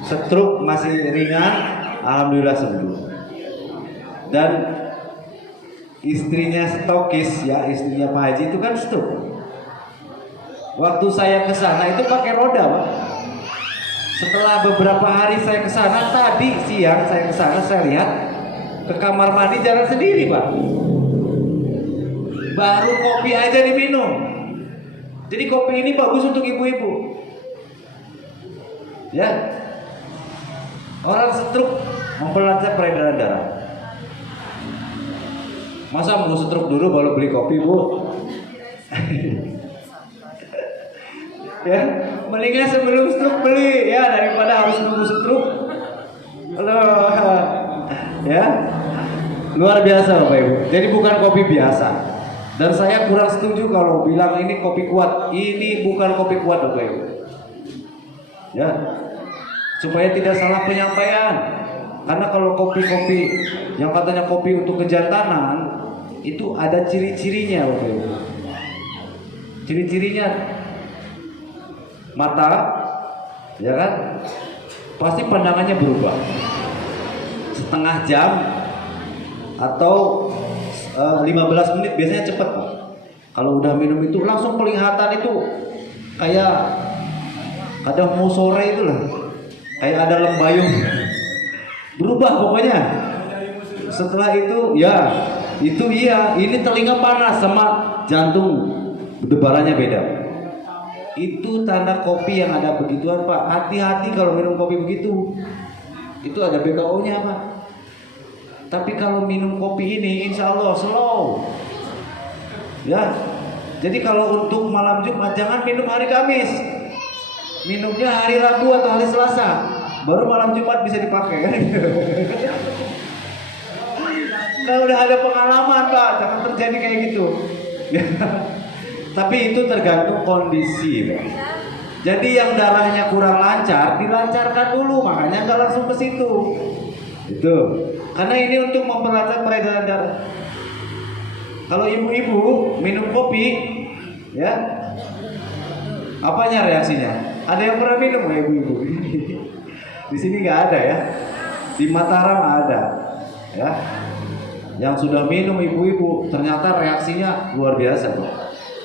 Stroke masih ringan, alhamdulillah sembuh. Dan istrinya stokis ya, istrinya Pak Haji itu kan stroke. Waktu saya ke sana itu pakai roda Pak. Setelah beberapa hari saya ke sana, tadi siang saya ke sana, saya lihat ke kamar mandi jalan sendiri Pak. Baru kopi aja diminum. Jadi kopi ini bagus untuk ibu-ibu. Ya. Orang stroke memperlancar peredaran darah. Masa mau stroke dulu baru beli kopi Bu? Ya, mendingan sebelum stroke beli ya daripada harus nunggu stroke. Loh. Ya. Luar biasa Bapak Ibu. Jadi bukan kopi biasa. Dan saya kurang setuju kalau bilang ini kopi kuat. Ini bukan kopi kuat Bapak Ibu. Ya. Supaya tidak salah penyampaian. Karena kalau kopi-kopi yang katanya kopi untuk kejantanan itu ada ciri-cirinya Bapak Ibu. Ciri-cirinya mata, ya kan? Pasti pandangannya berubah. Setengah jam atau 15 menit biasanya cepat Pak. Kalau udah minum itu langsung penglihatan itu kayak kadang mau sore itu lah, kayak ada lembayung berubah pokoknya. Setelah itu ya itu iya, ini telinga panas sama jantung debarannya beda. Itu tanda kopi yang ada begituan Pak. Hati-hati kalau minum kopi begitu. Itu ada BKO-nya Pak. Tapi kalau minum kopi ini insya Allah slow. Ya. Jadi kalau untuk malam Jumat jangan minum hari Kamis. Minumnya hari Rabu atau hari Selasa. Baru malam Jumat bisa dipakai. Kalau udah ada pengalaman Pak, jangan terjadi kayak gitu. Tapi itu tergantung kondisi Pak. Jadi yang darahnya kurang lancar dilancarkan dulu, makanya nggak langsung ke situ. Itu. Karena ini untuk memperlancar peredaran darah. Kalau ibu-ibu minum kopi, ya, apanya reaksinya? Ada yang pernah minum nggak ibu-ibu? Di sini nggak ada ya. Di Mataram ada, ya. Yang sudah minum ibu-ibu, ternyata reaksinya luar biasa Pak.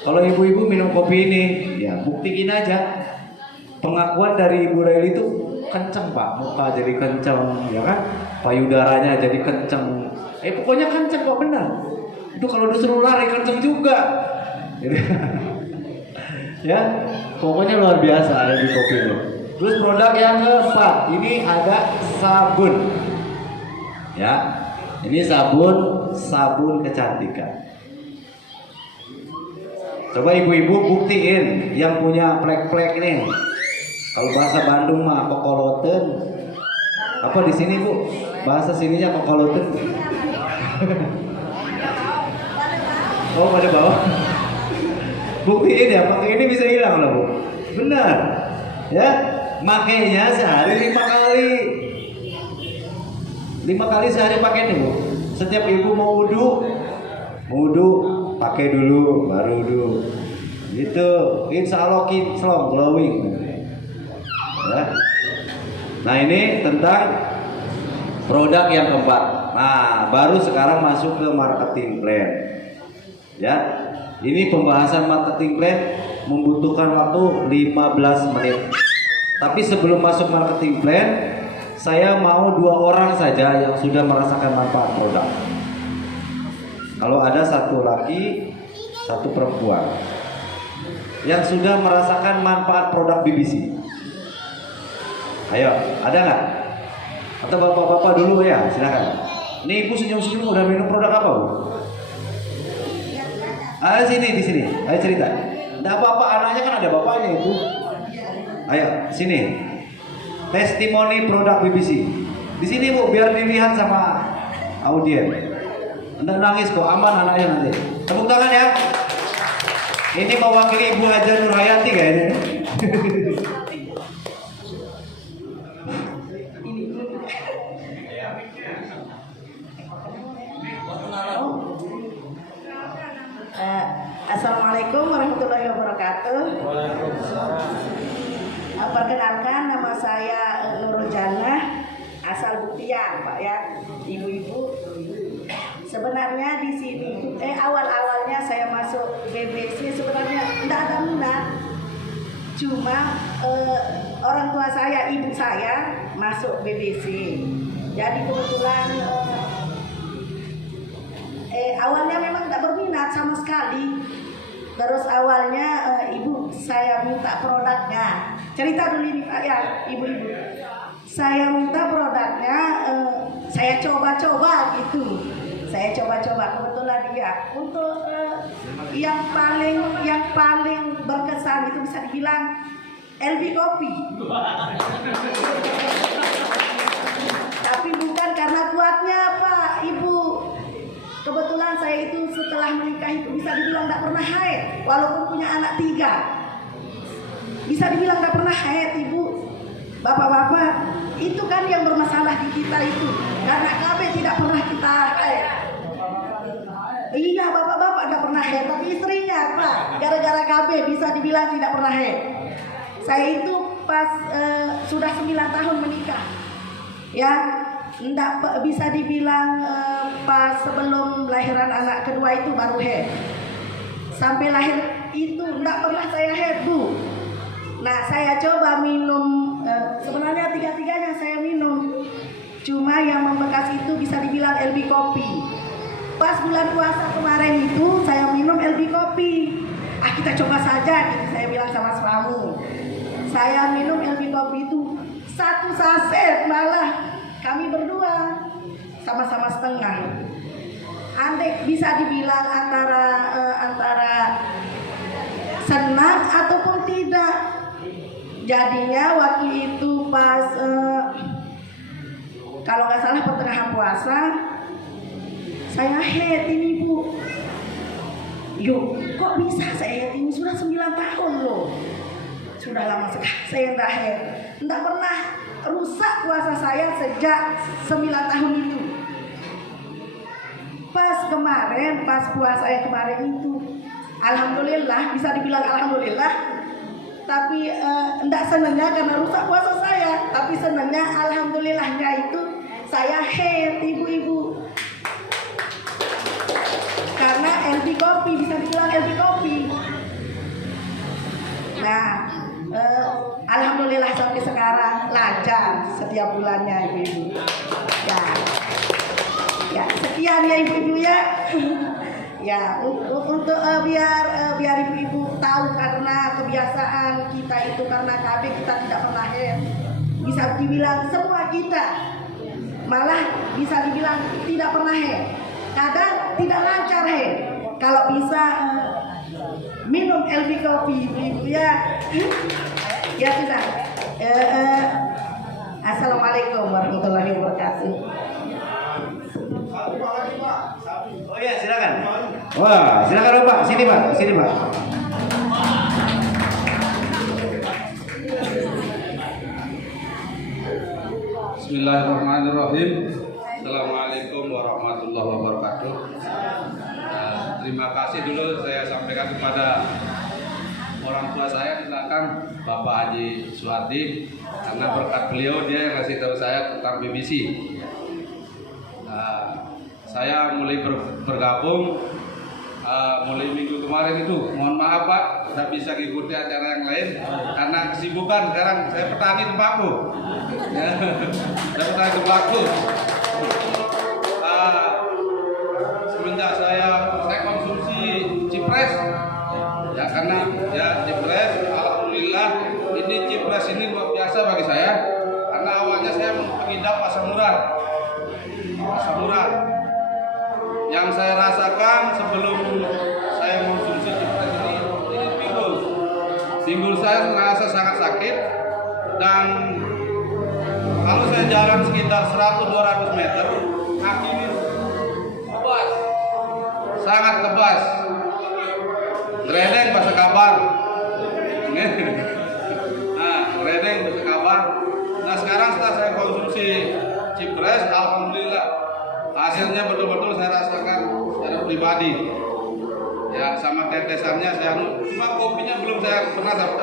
Kalau ibu-ibu minum kopi ini, ya buktiin aja. Pengakuan dari Ibu Raili itu kenceng Pak, muka jadi kenceng, ya kan? Payudaranya jadi kenceng. Pokoknya kenceng kok benar. Itu kalau disuruh lari kenceng juga. Ya, pokoknya luar biasa ada di kopi ini. Terus produk yang keempat, ini ada sabun. Ya, ini sabun kecantikan. Coba ibu-ibu buktiin yang punya plek-plek ini. Kalau bahasa Bandung mah kokoloten. Apa di sini Bu? Bahasa sininya kokoloten. Oh pada bawah. Buktiin ya, pakai ini bisa hilang loh Bu. Benar. Ya, makanya sehari 5 kali. 5 kali sehari pakai nih Bu. Setiap ibu mau wudu pakai dulu, baru wudu. Gitu. Insya Allah kinclong, glowing. Ya. Nah ini tentang produk yang keempat. Nah baru sekarang masuk ke marketing plan. Ya, ini pembahasan marketing plan membutuhkan waktu 15 menit. Tapi sebelum masuk marketing plan, saya mau 2 orang saja yang sudah merasakan manfaat produk. Kalau ada 1 laki, 1 perempuan yang sudah merasakan manfaat produk BBC. Ayo, ada nggak? Atau bapak-bapak dulu ya, silakan. Ini ibu senyum-senyum udah minum produk apa bu? Sini di sini, ayo cerita. Nggak apa-apa, anaknya kan ada bapaknya itu. Ayo, sini. Testimoni produk BBC. Di sini bu, biar dilihat sama audien. Nggak nangis kok, aman anaknya nanti. Tepuk tangan ya. Ini mewakili Ibu Haja Nurhayati kayaknya. Assalamualaikum warahmatullahi wabarakatuh. Perkenalkan, nama saya Nurul Jannah, asal Buktian, Pak ya, ibu-ibu. Sebenarnya di sini awal-awalnya saya masuk BBC sebenarnya tidak ada minat. Cuma orang tua saya, ibu saya masuk BBC. Jadi kebetulan awalnya memang tidak berminat sama sekali. Terus awalnya ibu saya minta produknya. Cerita dulu ini Pak ya, ibu-ibu. Saya minta produknya, saya coba-coba gitu. Saya coba-coba, kebetulan ya. Untuk yang paling berkesan itu bisa dibilang LB Kopi. Tapi bukan karena kuatnya Pak, Ibu. Kebetulan saya itu setelah menikah itu bisa dibilang tidak pernah haid, walaupun punya anak 3. Bisa dibilang tidak pernah haid, Ibu. Bapak-bapak, itu kan yang bermasalah di kita itu. Karena KB tidak pernah kita haid. Iya, bapak-bapak tidak pernah haid, tapi istrinya Pak, gara-gara KB bisa dibilang tidak pernah haid. Saya itu pas sudah 9 tahun menikah. Ya, enggak bisa dibilang pas sebelum lahiran anak kedua itu baru haid. Sampai lahir itu enggak pernah saya haid, Bu. Nah, saya coba minum, sebenarnya 3-tiganya saya minum. Cuma yang membekas itu bisa dibilang LB Kopi. Pas bulan puasa kemarin itu saya minum LB Kopi. Kita coba saja gitu, saya bilang sama suami. Saya minum LB Kopi itu 1 saset malah. Kami berdua sama-sama setengah. Andai bisa dibilang antara senang ataupun tidak. Jadinya waktu itu pas kalau nggak salah pertengahan puasa saya haid ini Bu. Yuk, kok bisa saya haid ini? Sudah 9 tahun loh. Sudah lama sekali saya nggak haid. Nggak pernah rusak puasa saya sejak 9 tahun itu. Pas puasa yang kemarin itu, alhamdulillah, bisa dibilang alhamdulillah. Tapi enggak senangnya karena rusak puasa saya. Tapi senangnya alhamdulillahnya itu saya haid, ibu-ibu. Karena LB Kopi, bisa dibilang LB Kopi. Nah, alhamdulillah sampai sekarang lancar setiap bulannya ibu-ibu. Ya, sekian ya ibu-ibu ya. Ya, untuk biar ibu-ibu tahu karena kebiasaan kita itu karena KB kita tidak pernah haid. Bisa dibilang semua kita malah bisa dibilang tidak pernah haid. Kadang tidak lancar haid. Kalau bisa minum LB Kopi ibu-ibu ya. Ya sudah. Assalamualaikum warahmatullahi wabarakatuh. Oh ya, silakan. Wah, silakan Pak. Sini Pak. Bismillahirrahmanirrahim. Assalamualaikum warahmatullahi wabarakatuh. Terima kasih dulu saya sampaikan kepada orang tua saya di belakang, Bapak Haji Suhardi, karena berkat beliau dia yang ngasih tahu saya tentang BBC. Saya mulai bergabung mulai minggu kemarin itu. Mohon maaf Pak, tidak bisa mengikuti acara yang lain karena kesibukan. Sekarang saya petani tembakau. Saya petani tembakau. Semenjak saya konsumsi Cipres, ya karena ya Cipres, alhamdulillah ini Cipres ini luar biasa bagi saya karena awalnya saya mengidap asam urat. Yang saya rasakan sebelum saya mengonsumsi Cipres ini pinggul saya merasa sangat sakit, dan kalau saya jalan sekitar 100-200 meter kaki ini kebas, sangat kebas, geredeng bahasa kabar. Geredeng bahasa kabar. Nah sekarang setelah saya konsumsi Cipres, alhamdulillah hasilnya betul-betul saya rasakan secara pribadi. Ya sama tetesannya saya cuma kopinya belum saya pernah dapat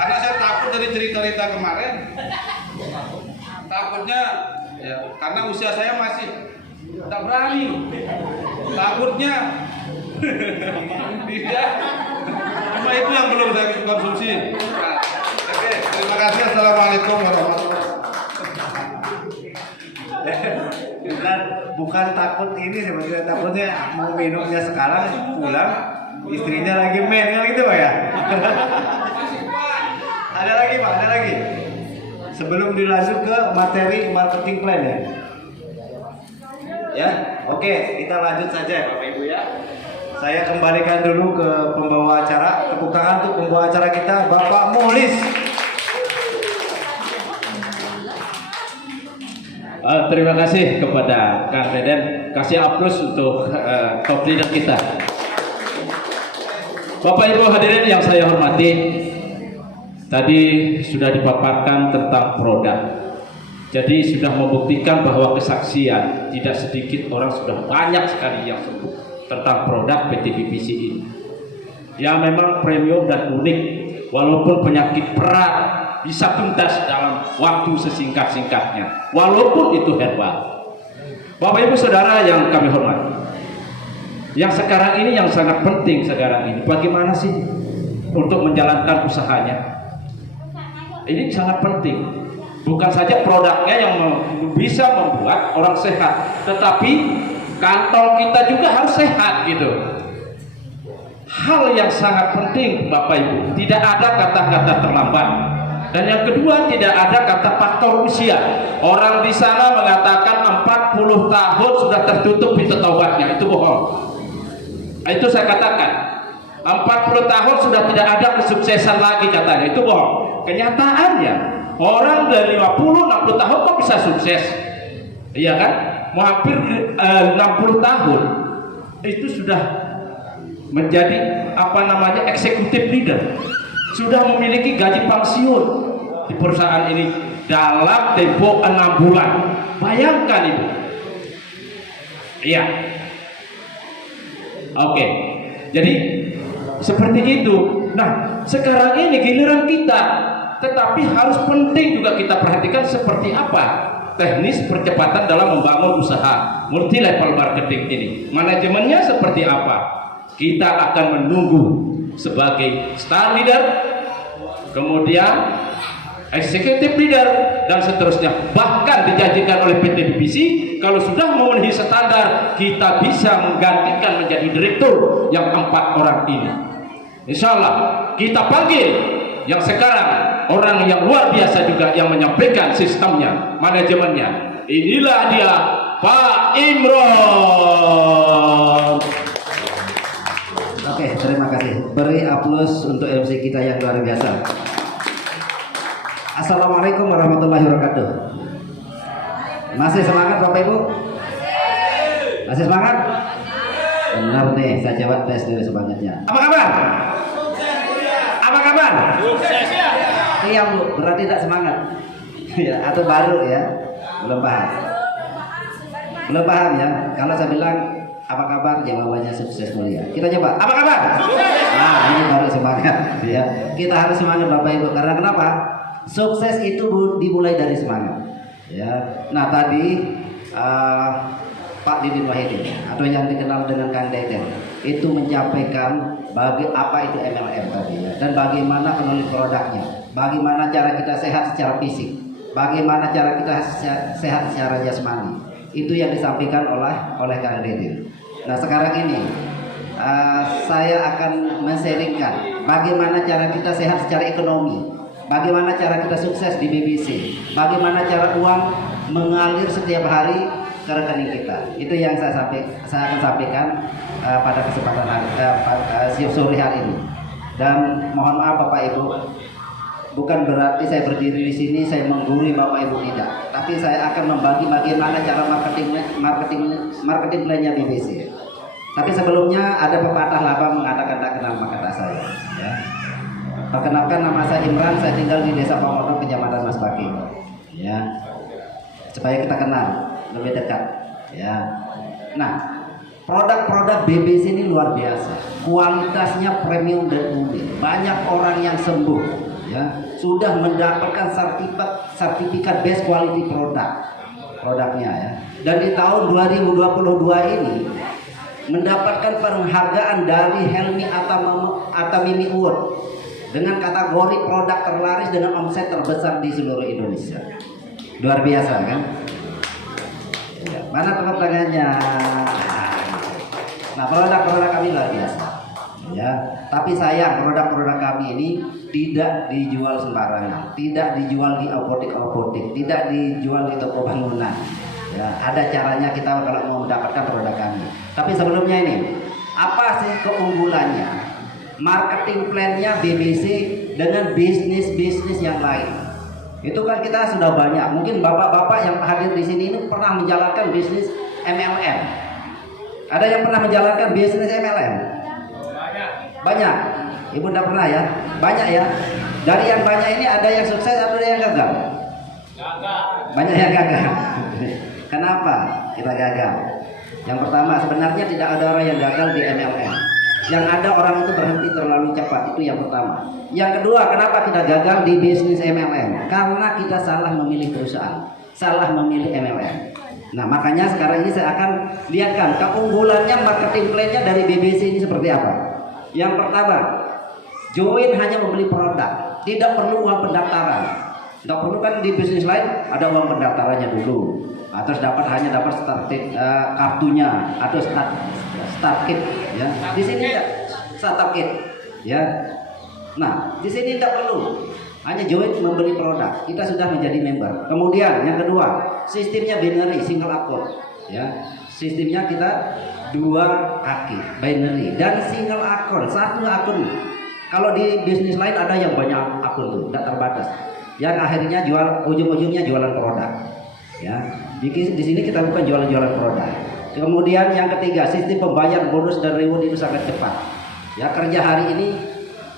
karena saya takut dari cerita-cerita kemarin. Takutnya ya karena usia saya masih tak berani. Takutnya tidak. Cuma itu yang belum saya konsumsi. Nah, oke, terima kasih. Assalamualaikum warahmatullahi wabarakatuh. Bukan takut ini sebenarnya, takutnya mau minumnya sekarang pulang istrinya lagi main kan gitu Pak ya. Ada lagi Pak, ada lagi. Sebelum dilanjut ke materi marketing plan ya. Ya, oke, kita lanjut saja Bapak Ibu ya. Saya kembalikan dulu ke pembawa acara. Tepuk tangan untuk pembawa acara kita, Bapak Mulis. Terima kasih kepada Kang Deden. Kasih aplaus untuk top leader kita. Bapak Ibu hadirin yang saya hormati, tadi sudah dipaparkan tentang produk. Jadi sudah membuktikan bahwa kesaksian tidak sedikit orang, sudah banyak sekali yang sebut tentang produk PT BBC ini. Ya memang premium dan unik, walaupun penyakit berat bisa tuntas dalam waktu sesingkat-singkatnya, walaupun itu herbal. Bapak Ibu Saudara yang kami hormati, yang sekarang ini yang sangat penting sekarang ini, bagaimana sih untuk menjalankan usahanya? Ini sangat penting. Bukan saja produknya yang bisa membuat orang sehat, tetapi kantong kita juga harus sehat gitu. Hal yang sangat penting Bapak Ibu, tidak ada kata-kata terlambat. Dan yang kedua, tidak ada kata faktor usia. Orang di sana mengatakan 40 tahun sudah tertutup pintu taubatnya, itu bohong. Itu saya katakan 40 tahun sudah tidak ada kesuksesan lagi katanya, itu bohong. Kenyataannya orang dari 50-60 tahun kok bisa sukses, iya kan? Mau hampir 60 tahun itu sudah menjadi eksekutif leader, sudah memiliki gaji pensiun di perusahaan ini dalam tempo 6 bulan. Bayangkan Ibu. Iya. Oke. Jadi seperti itu. Nah, sekarang ini giliran kita, tetapi harus penting juga kita perhatikan seperti apa teknis percepatan dalam membangun usaha multi level marketing ini. Manajemennya seperti apa? Kita akan menunggu sebagai star leader, kemudian executive leader, dan seterusnya. Bahkan dijanjikan oleh PT BBC kalau sudah memenuhi standar, kita bisa menggantikan menjadi direktur yang 4 orang ini. Insya Allah kita panggil yang sekarang orang yang luar biasa juga yang menyampaikan sistemnya, manajemennya. Inilah dia Pak Imron. Oke, terima kasih. Beri aplaus untuk MC kita yang luar biasa. Assalamualaikum warahmatullahi wabarakatuh. Masih semangat Bapak Ibu? Masih semangat? Benar nih, saya jawab tes dulu semangatnya. Apa kabar? Apa kabar? Iya Bu, berarti tidak semangat. Ya, atau baru ya? Belum paham. Belum paham ya? Kalau saya bilang Apa kabar? Jawabannya sukses mulia. Kita coba. Apa kabar? Nah, ini baru semangat ya. Kita harus semangat Bapak Ibu karena kenapa? Sukses itu dimulai dari semangat. Ya. Nah, tadi Pak Didin Wahidin atau yang dikenal dengan Kang Deden itu menyampaikan apa itu MLM tadi ya, dan bagaimana menulis produknya, bagaimana cara kita sehat secara fisik, bagaimana cara kita sehat secara jasmani. Itu yang disampaikan oleh Kang Deden. Nah, sekarang ini saya akan men-sharingkan bagaimana cara kita sehat secara ekonomi, bagaimana cara kita sukses di BBC, bagaimana cara uang mengalir setiap hari ke rekening kita. Itu yang saya akan sampaikan pada kesempatan sore hari ini. Dan mohon maaf Bapak Ibu, bukan berarti saya berdiri di sini saya menggurui Bapak Ibu, tidak. Tapi saya akan membagi bagaimana cara marketing plan-nya BBC. Tapi sebelumnya ada pepatah lama mengatakan tak kenal maka tak sayang. Ya. Perkenalkan, nama saya Imran, saya tinggal di Desa Pamodong, Kecamatan Mas Baki. Ya, supaya kita kenal lebih dekat. Ya. Nah, produk-produk BBC ini luar biasa, kualitasnya premium dan unik. Banyak orang yang sembuh, ya, sudah mendapatkan sertifikat best quality produknya ya. Dan di tahun 2022 ini mendapatkan penghargaan dari Helmi Atamimi Award dengan kategori produk terlaris dengan omset terbesar di seluruh Indonesia. Luar biasa kan? Ya, mana tepuk tangannya? Nah, produk-produk kami luar biasa. Ya, tapi sayang produk-produk kami ini tidak dijual sembarangan, tidak dijual di apotek-apotek, tidak dijual di toko bangunan. Ya, ada caranya kita kalau mau mendapatkan produk kami. Tapi sebelumnya ini, apa sih keunggulannya? Marketing plan-nya BBC dengan bisnis-bisnis yang lain. Itu kan kita sudah banyak. Mungkin bapak-bapak yang hadir di sini ini pernah menjalankan bisnis MLM. Ada yang pernah menjalankan bisnis MLM? Banyak. Ibu tidak pernah ya? Banyak ya. Dari yang banyak ini ada yang sukses, ada yang gagal. Banyak yang gagal. Kenapa kita gagal? Yang pertama, sebenarnya tidak ada orang yang gagal di MLM. Yang ada orang itu berhenti terlalu cepat, itu yang pertama. Yang kedua, kenapa kita gagal di bisnis MLM? Karena kita salah memilih perusahaan, salah memilih MLM. Nah, makanya sekarang ini saya akan lihatkan keunggulannya marketing plan-nya dari BBC ini seperti apa. Yang pertama, join hanya membeli produk, tidak perlu uang pendaftaran. Tidak perlu kan di bisnis lain ada uang pendaftarannya dulu. Terus hanya dapat kartunya atau start kit ya. Di sini tidak start kit ya. Nah, di sini tidak perlu, hanya join membeli produk, kita sudah menjadi member. Kemudian yang kedua, sistemnya binary, single account ya. Sistemnya kita 2 kaki binary dan single account, 1 akun. Kalau di bisnis lain ada yang banyak akun tuh, tidak terbatas. Yang akhirnya ujung-ujungnya jualan produk ya. Di sini kita bukan jualan produk. Kemudian yang ketiga, sistem pembayaran bonus dan reward itu sangat cepat. Ya, kerja hari ini,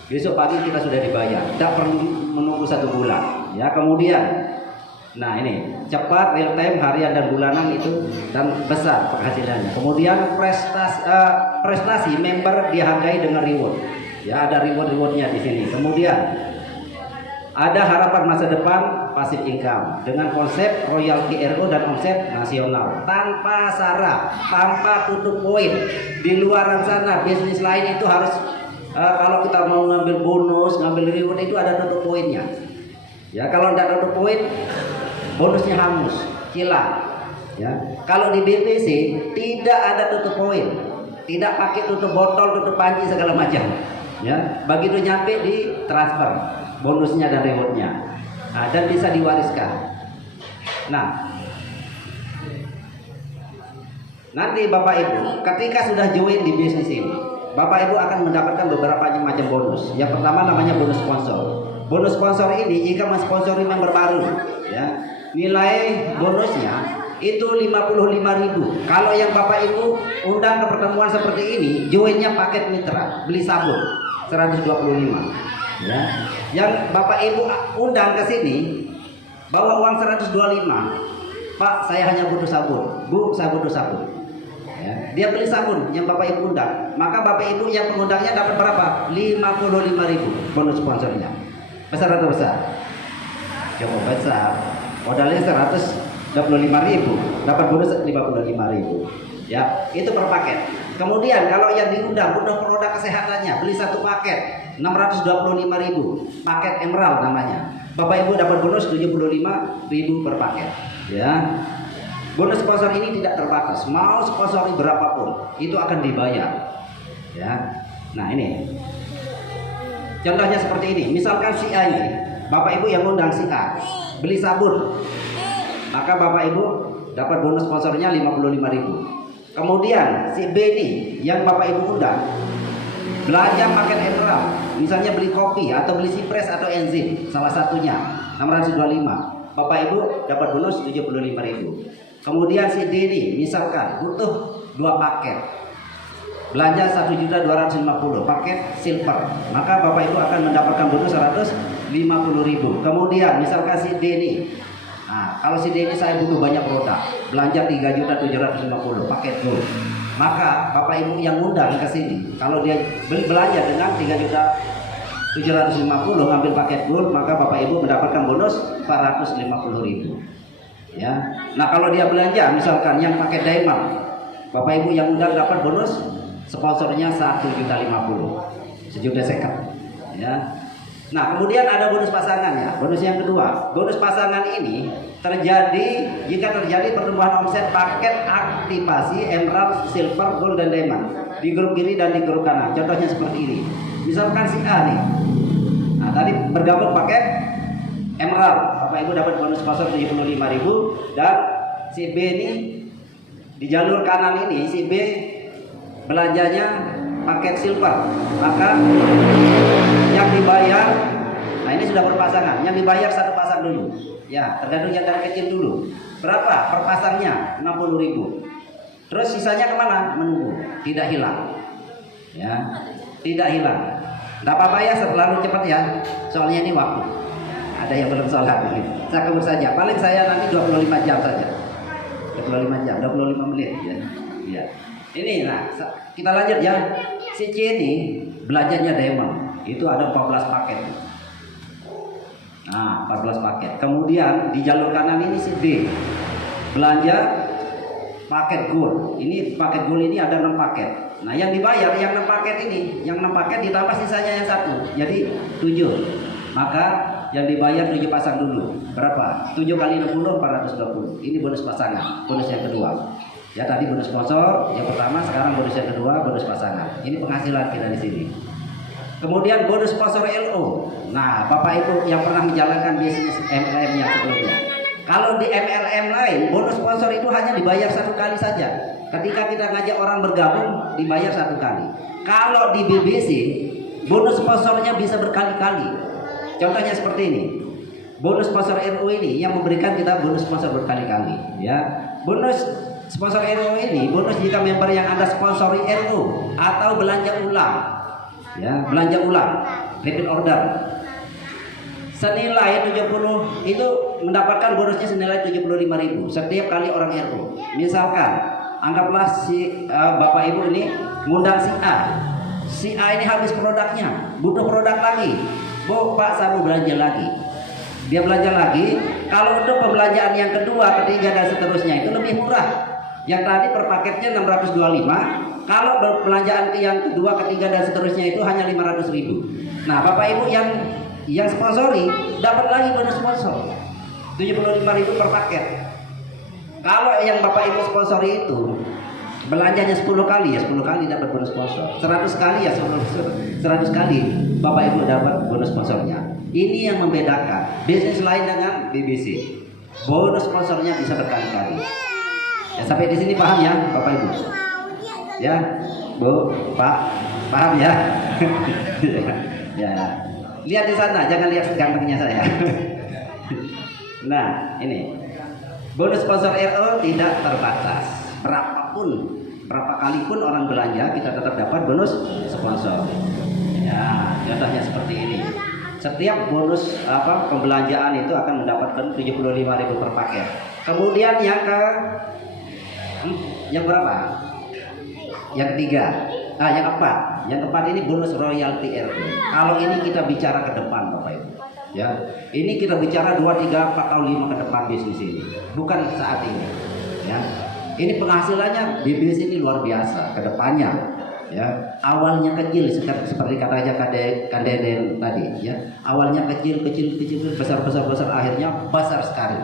besok pagi kita sudah dibayar, tidak perlu menunggu 1 bulan. Ya, kemudian, nah ini cepat, real time, harian dan bulanan itu dan besar penghasilannya. Kemudian prestasi member dihargai dengan reward. Ya, ada rewardnya di sini. Kemudian ada harapan masa depan, passive income dengan konsep royalty RO dan omset nasional tanpa syarat, tanpa tutup poin. Di luaran sana bisnis lain itu harus kalau kita mau ngambil bonus, ngambil reward itu ada tutup poinnya. Ya, kalau tidak tutup poin, bonusnya hangus, hilang. Ya, kalau di BBC tidak ada tutup poin, tidak pakai tutup botol, tutup panci segala macam. Ya, begitu nyampe di transfer bonusnya dan rewardnya, dan bisa diwariskan. Nah, nanti Bapak Ibu ketika sudah join di bisnis ini, Bapak Ibu akan mendapatkan beberapa macam bonus. Yang pertama namanya bonus sponsor. Bonus sponsor ini jika mensponsori member baru, ya, nilai bonusnya itu 55.000. Kalau yang Bapak Ibu undang ke pertemuan seperti ini, joinnya paket mitra, beli sabun 125. Ya, yang Bapak Ibu undang ke sini bawa uang 125. Pak, saya hanya butuh sabun. Bu, saya butuh sabun. Ya, dia beli sabun yang Bapak Ibu undang, maka Bapak Ibu yang pengundangnya dapat berapa? 55.000 bonus sponsornya. Besar atau besar? Cukup besar. Modalnya 125.000, dapat bonus 55.000. Ya, itu per paket. Kemudian kalau yang diundang butuh produk kesehatannya, beli satu paket 625.000, paket Emerald namanya. Bapak Ibu dapat bonus 75.000 per paket. Ya. Bonus sponsor ini tidak terbatas, mau sponsori berapapun itu akan dibayar. Ya. Nah, ini contohnya seperti ini. Misalkan si A ini, Bapak Ibu yang undang si A beli sabun, maka Bapak Ibu dapat bonus sponsornya 55.000. Kemudian si B ini yang Bapak Ibu undang belanja paket Emerald, misalnya beli kopi atau beli Cipres atau enzim, salah satunya 625. Bapak Ibu dapat bonus 75.000. Kemudian si D ini misalkan butuh 2 paket, belanja 1.250 paket silver, maka Bapak Ibu akan mendapatkan bonus 150.000. Kemudian misalkan si D ini, nah kalau si D ini saya butuh banyak produk, belanja 3.750 paket gold, maka Bapak Ibu yang undang ke sini, kalau dia belanja dengan 3.750 ngambil paket gold, maka Bapak Ibu mendapatkan bonus 450.000. Ya. Nah kalau dia belanja misalkan yang pakai diamond, Bapak Ibu yang undang dapat bonus sponsornya 1.050.000, 1.050.000. Ya. Nah kemudian ada bonus pasangan ya. Bonus yang kedua, bonus pasangan ini terjadi jika terjadi pertumbuhan omset paket aktivasi Emerald, Silver, Gold, dan Diamond di grup kiri dan di grup kanan. Contohnya seperti ini. Misalkan si A nih, nah tadi bergabung paket Emerald, Bapak Ibu dapat bonus sponsor 75.000, dan si B ini di jalur kanan ini si B belanjanya paket silver, maka yang dibayar, nah ini sudah berpasangan, yang dibayar satu pasang dulu, ya tergantung yang dari kecil dulu. Berapa per pasangnya? 60.000. Terus sisanya kemana? Menunggu, tidak hilang, ya tidak hilang. Tidak apa-apa ya, selalu cepat ya, soalnya ini waktu. Ada yang belum sholat, saya kabur saja. Paling saya nanti 25 jam saja, 25 jam, 25 menit ya. Ya. Ini, nah kita lanjut ya. Si C ini belanjanya diamond, itu ada 14 paket. Nah 14 paket. Kemudian di jalur kanan ini si D belanja paket gold. Ini paket gold ini ada 6 paket. Nah yang dibayar yang 6 paket ini, yang 6 paket ditambah sisanya yang 1, jadi 7. Maka yang dibayar 7 pasang dulu. Berapa? 7 kali 60, 420. Ini bonus pasangan, bonus yang kedua. Ya tadi bonus sponsor yang pertama, sekarang bonus yang kedua, bonus pasangan. Ini penghasilan kita di sini. Kemudian bonus sponsor LO. Nah, Bapak Ibu yang pernah menjalankan bisnis MLM yang sebelumnya, kalau di MLM lain, bonus sponsor itu hanya dibayar 1 kali saja. Ketika kita ngajak orang bergabung, dibayar 1 kali. Kalau di BBC, bonus sponsornya bisa berkali-kali. Contohnya seperti ini. Bonus sponsor RO ini yang memberikan kita bonus sponsor berkali-kali, ya. Bonus sponsor RO ini bonus jika member yang Anda sponsori RO atau belanja ulang. Ya, belanja ulang, repeat order. Senilai 70 itu mendapatkan bonusnya senilai 75.000 setiap kali orang RO. Misalkan anggaplah si Bapak Ibu ini ngundang si A. Si A ini habis produknya, butuh produk lagi. Bu, Pak, saya mau belanja lagi. Dia belanja lagi. Kalau untuk pembelanjaan yang kedua, ketiga, dan seterusnya itu lebih murah. Yang tadi per paketnya 625. Kalau belanjaan yang kedua, ketiga, dan seterusnya itu hanya 500.000. Nah, Bapak Ibu yang sponsori dapat lagi bonus sponsor 75.000 per paket. Kalau yang Bapak Ibu sponsori itu belanjanya 10 kali ya 10 kali dapat bonus sponsor. 100 kali ya 100 kali Bapak Ibu dapat bonus sponsornya. Ini yang membedakan bisnis lain dengan BBC. Bonus sponsornya bisa berkali-kali. Ya, sampai di sini paham ya Bapak Ibu? Ya, Bu, Pak, paham ya? Ya. Lihat di sana, jangan lihat gantengnya saya. Nah, ini bonus sponsor RO tidak terbatas. Berapa kali pun orang belanja, kita tetap dapat bonus sponsor. Ya, contohnya seperti ini. Setiap bonus pembelanjaan itu akan mendapatkan 75.000 per paket. Kemudian yang berapa? Yang ketiga, yang keempat ini bonus royalti RT. Kalau ini kita bicara ke depan Bapak Ibu, ya, ini kita bicara 2, 3, 4 tahun 5 ke depan bisnis ini, bukan saat ini, ya. Ini penghasilannya di bisnis ini luar biasa ke depannya, ya. Awalnya kecil seperti katanya Kak Deden tadi, ya. Awalnya kecil, besar, akhirnya besar sekali.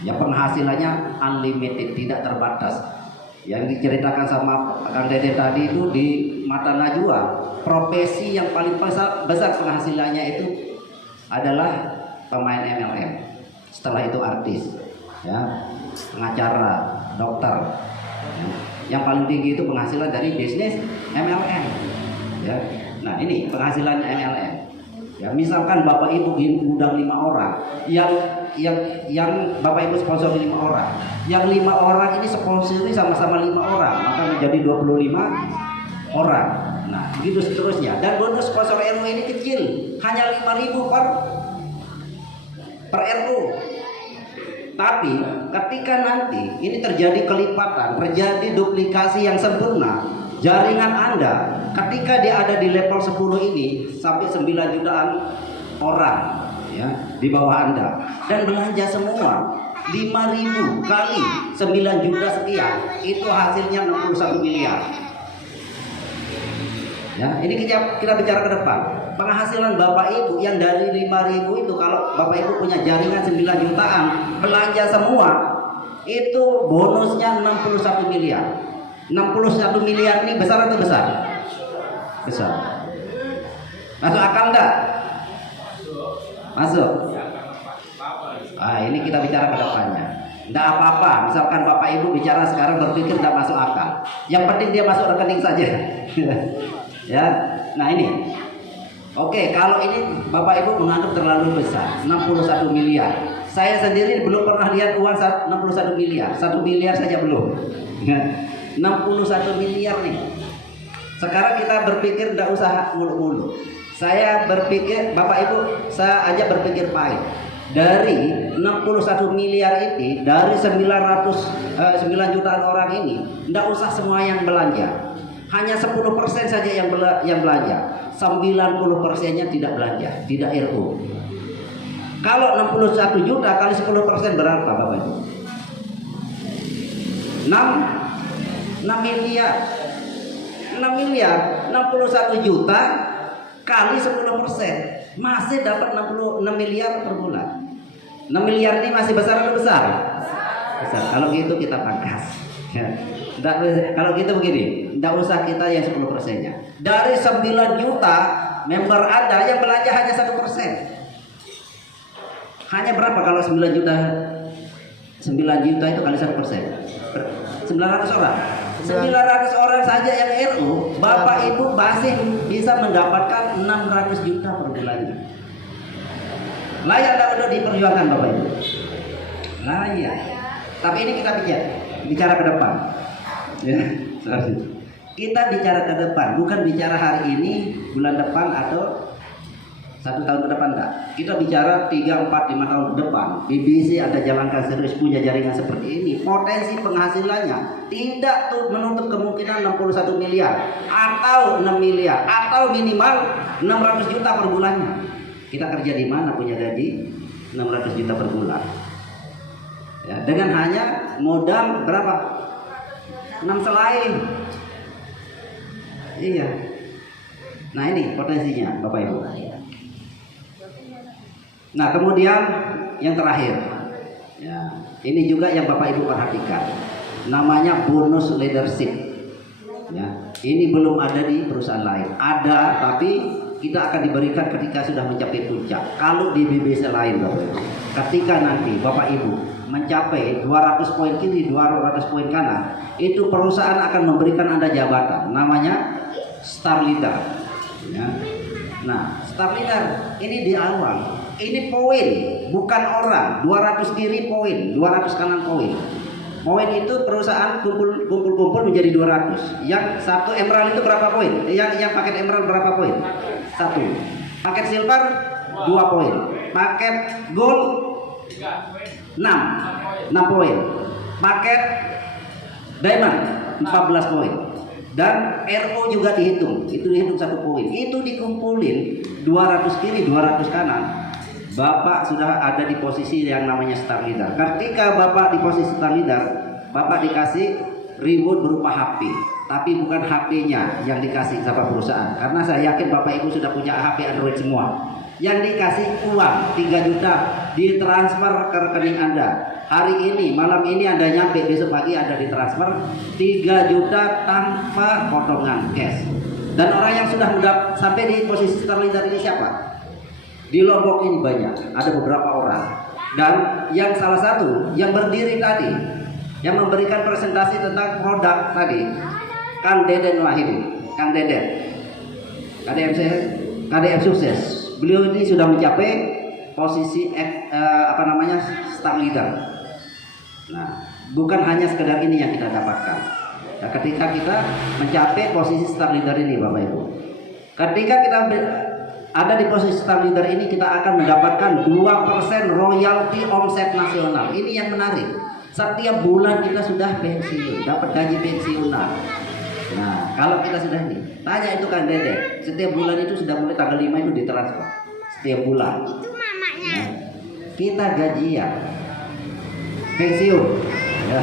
Ya, penghasilannya unlimited, tidak terbatas. Yang diceritakan sama Kang Dede tadi itu di mata Najwa, profesi yang paling besar penghasilannya itu adalah pemain MLM. Setelah itu artis, ya, pengacara, dokter. Yang paling tinggi itu penghasilan dari bisnis MLM. Ya. Nah, ini penghasilan MLM. Ya, misalkan Bapak Ibu undang 5 orang, yang Bapak Ibu sponsor 5 orang, yang 5 orang ini sponsori sama-sama 5 orang, maka menjadi 25 orang. Nah, begitu seterusnya. Dan bonus sponsor RW ini kecil, hanya 5.000 per RW. Tapi ketika nanti ini terjadi kelipatan, terjadi duplikasi yang sempurna, jaringan Anda ketika dia ada di level 10 ini sampai 9 jutaan orang, ya, di bawah Anda, dan belanja semua 5.000 kali 9 juta sekian, itu hasilnya 61 miliar. Ya, ini kita bicara ke depan. Penghasilan Bapak Ibu yang dari 5.000 itu, kalau Bapak Ibu punya jaringan 9 jutaan, belanja semua, itu bonusnya 61 miliar. 61 miliar ini besar atau besar? Besar. Masuk akal enggak? Masuk. Ini kita bicara ke depannya. Enggak apa-apa, misalkan Bapak Ibu bicara sekarang berpikir enggak masuk akal. Yang penting dia masuk rekening saja. Ya. Nah, ini. Oke, kalau ini Bapak Ibu menganggap terlalu besar, 61 miliar. Saya sendiri belum pernah lihat uang 61 miliar. 1 miliar saja belum. 61 miliar nih. Sekarang kita berpikir tidak usah muluk-muluk. Saya berpikir, Bapak Ibu, saya ajak berpikir pahit. Dari 61 miliar ini, dari 9 jutaan orang ini, tidak usah semua yang belanja. Hanya 10% saja yang belanja. 90%-nya tidak belanja, tidak RU. Kalau 61 juta kali 10% berapa Bapak Ibu? 6 miliar. 6 miliar, 61 juta kali 10%, masih dapat 66 miliar per bulan. 6 miliar ini masih besar atau besar? Besar. Kalau gitu kita pangkas. Ya. Kalau gitu begini, tidak usah kita yang 10%-nya. Dari 9 juta member Anda yang belanja hanya 1%. Hanya berapa kalau 9 juta? 9 juta itu kali 1%. 900 orang. 900 orang saja yang RU, Bapak Ibu masih bisa mendapatkan 600 juta per bulannya. Layak tak untuk diperjuangkan Bapak Ibu? Layak. Tapi ini kita bicara ke depan. Ya, kita bicara ke depan, bukan bicara hari ini, bulan depan atau 1 tahun ke depan enggak. Kita bicara 3, 4, 5 tahun ke depan. BBC Anda jalankan serius, punya jaringan seperti ini, potensi penghasilannya tidak menutup kemungkinan 61 miliar atau 6 miliar atau minimal 600 juta per bulannya. Kita kerja di mana punya gaji 600 juta per bulan? Ya, dengan hanya modal berapa? 6 selai. Iya. Nah, ini potensinya Bapak Ibu. Nah, kemudian yang terakhir, ya, ini juga yang Bapak Ibu perhatikan, namanya bonus leadership. Ya, ini belum ada di perusahaan lain. Ada, tapi kita akan diberikan ketika sudah mencapai puncak. Kalau di BBC lain, Bapak Ibu, ketika nanti Bapak Ibu mencapai 200 poin kiri, 200 poin kanan, itu perusahaan akan memberikan Anda jabatan, namanya Star Leader. Ya. Nah, Star Leader ini di awal. Ini poin, bukan orang. 200 kiri poin, 200 kanan poin. Poin itu perusahaan kumpul menjadi 200. Yang satu emerald itu berapa poin? Yang paket emerald berapa poin? 1. Paket silver 2 poin. Paket gold 6 poin. Paket diamond 14 poin. Dan RO juga dihitung, itu dihitung 1 poin. Itu dikumpulin 200 kiri, 200 kanan. Bapak sudah ada di posisi yang namanya star leader. Ketika Bapak di posisi star leader, Bapak dikasih reward berupa HP. Tapi bukan HP-nya yang dikasih sama perusahaan. Karena saya yakin Bapak Ibu sudah punya HP Android semua. Yang dikasih uang 3 juta ditransfer ke rekening Anda. Hari ini, malam ini Anda nyampe, besok pagi Anda ditransfer 3 juta tanpa potongan cash. Dan orang yang sudah sampai di posisi star leader ini siapa? Di Lombok ini banyak, ada beberapa orang. Dan yang salah satu yang berdiri tadi, yang memberikan presentasi tentang produk tadi, Kang Deden Wahidi, Kang Deden, KDM sukses. Beliau ini sudah mencapai posisi star leader. Nah, bukan hanya sekedar ini yang kita dapatkan. Nah, ketika kita mencapai posisi star leader ini, Bapak Ibu, ketika kita ada di posisi star leader ini, kita akan mendapatkan 2% royalti omset nasional. Ini yang menarik. Setiap bulan kita sudah pensiun, dapat gaji pensiunan. Nah, kalau kita sudah ini, tanya itu Kang Dede, setiap bulan itu sudah mulai tanggal 5 itu ditransfer. Setiap bulan. Itu mamanya. Nah, kita gajian, pensiun. Ya.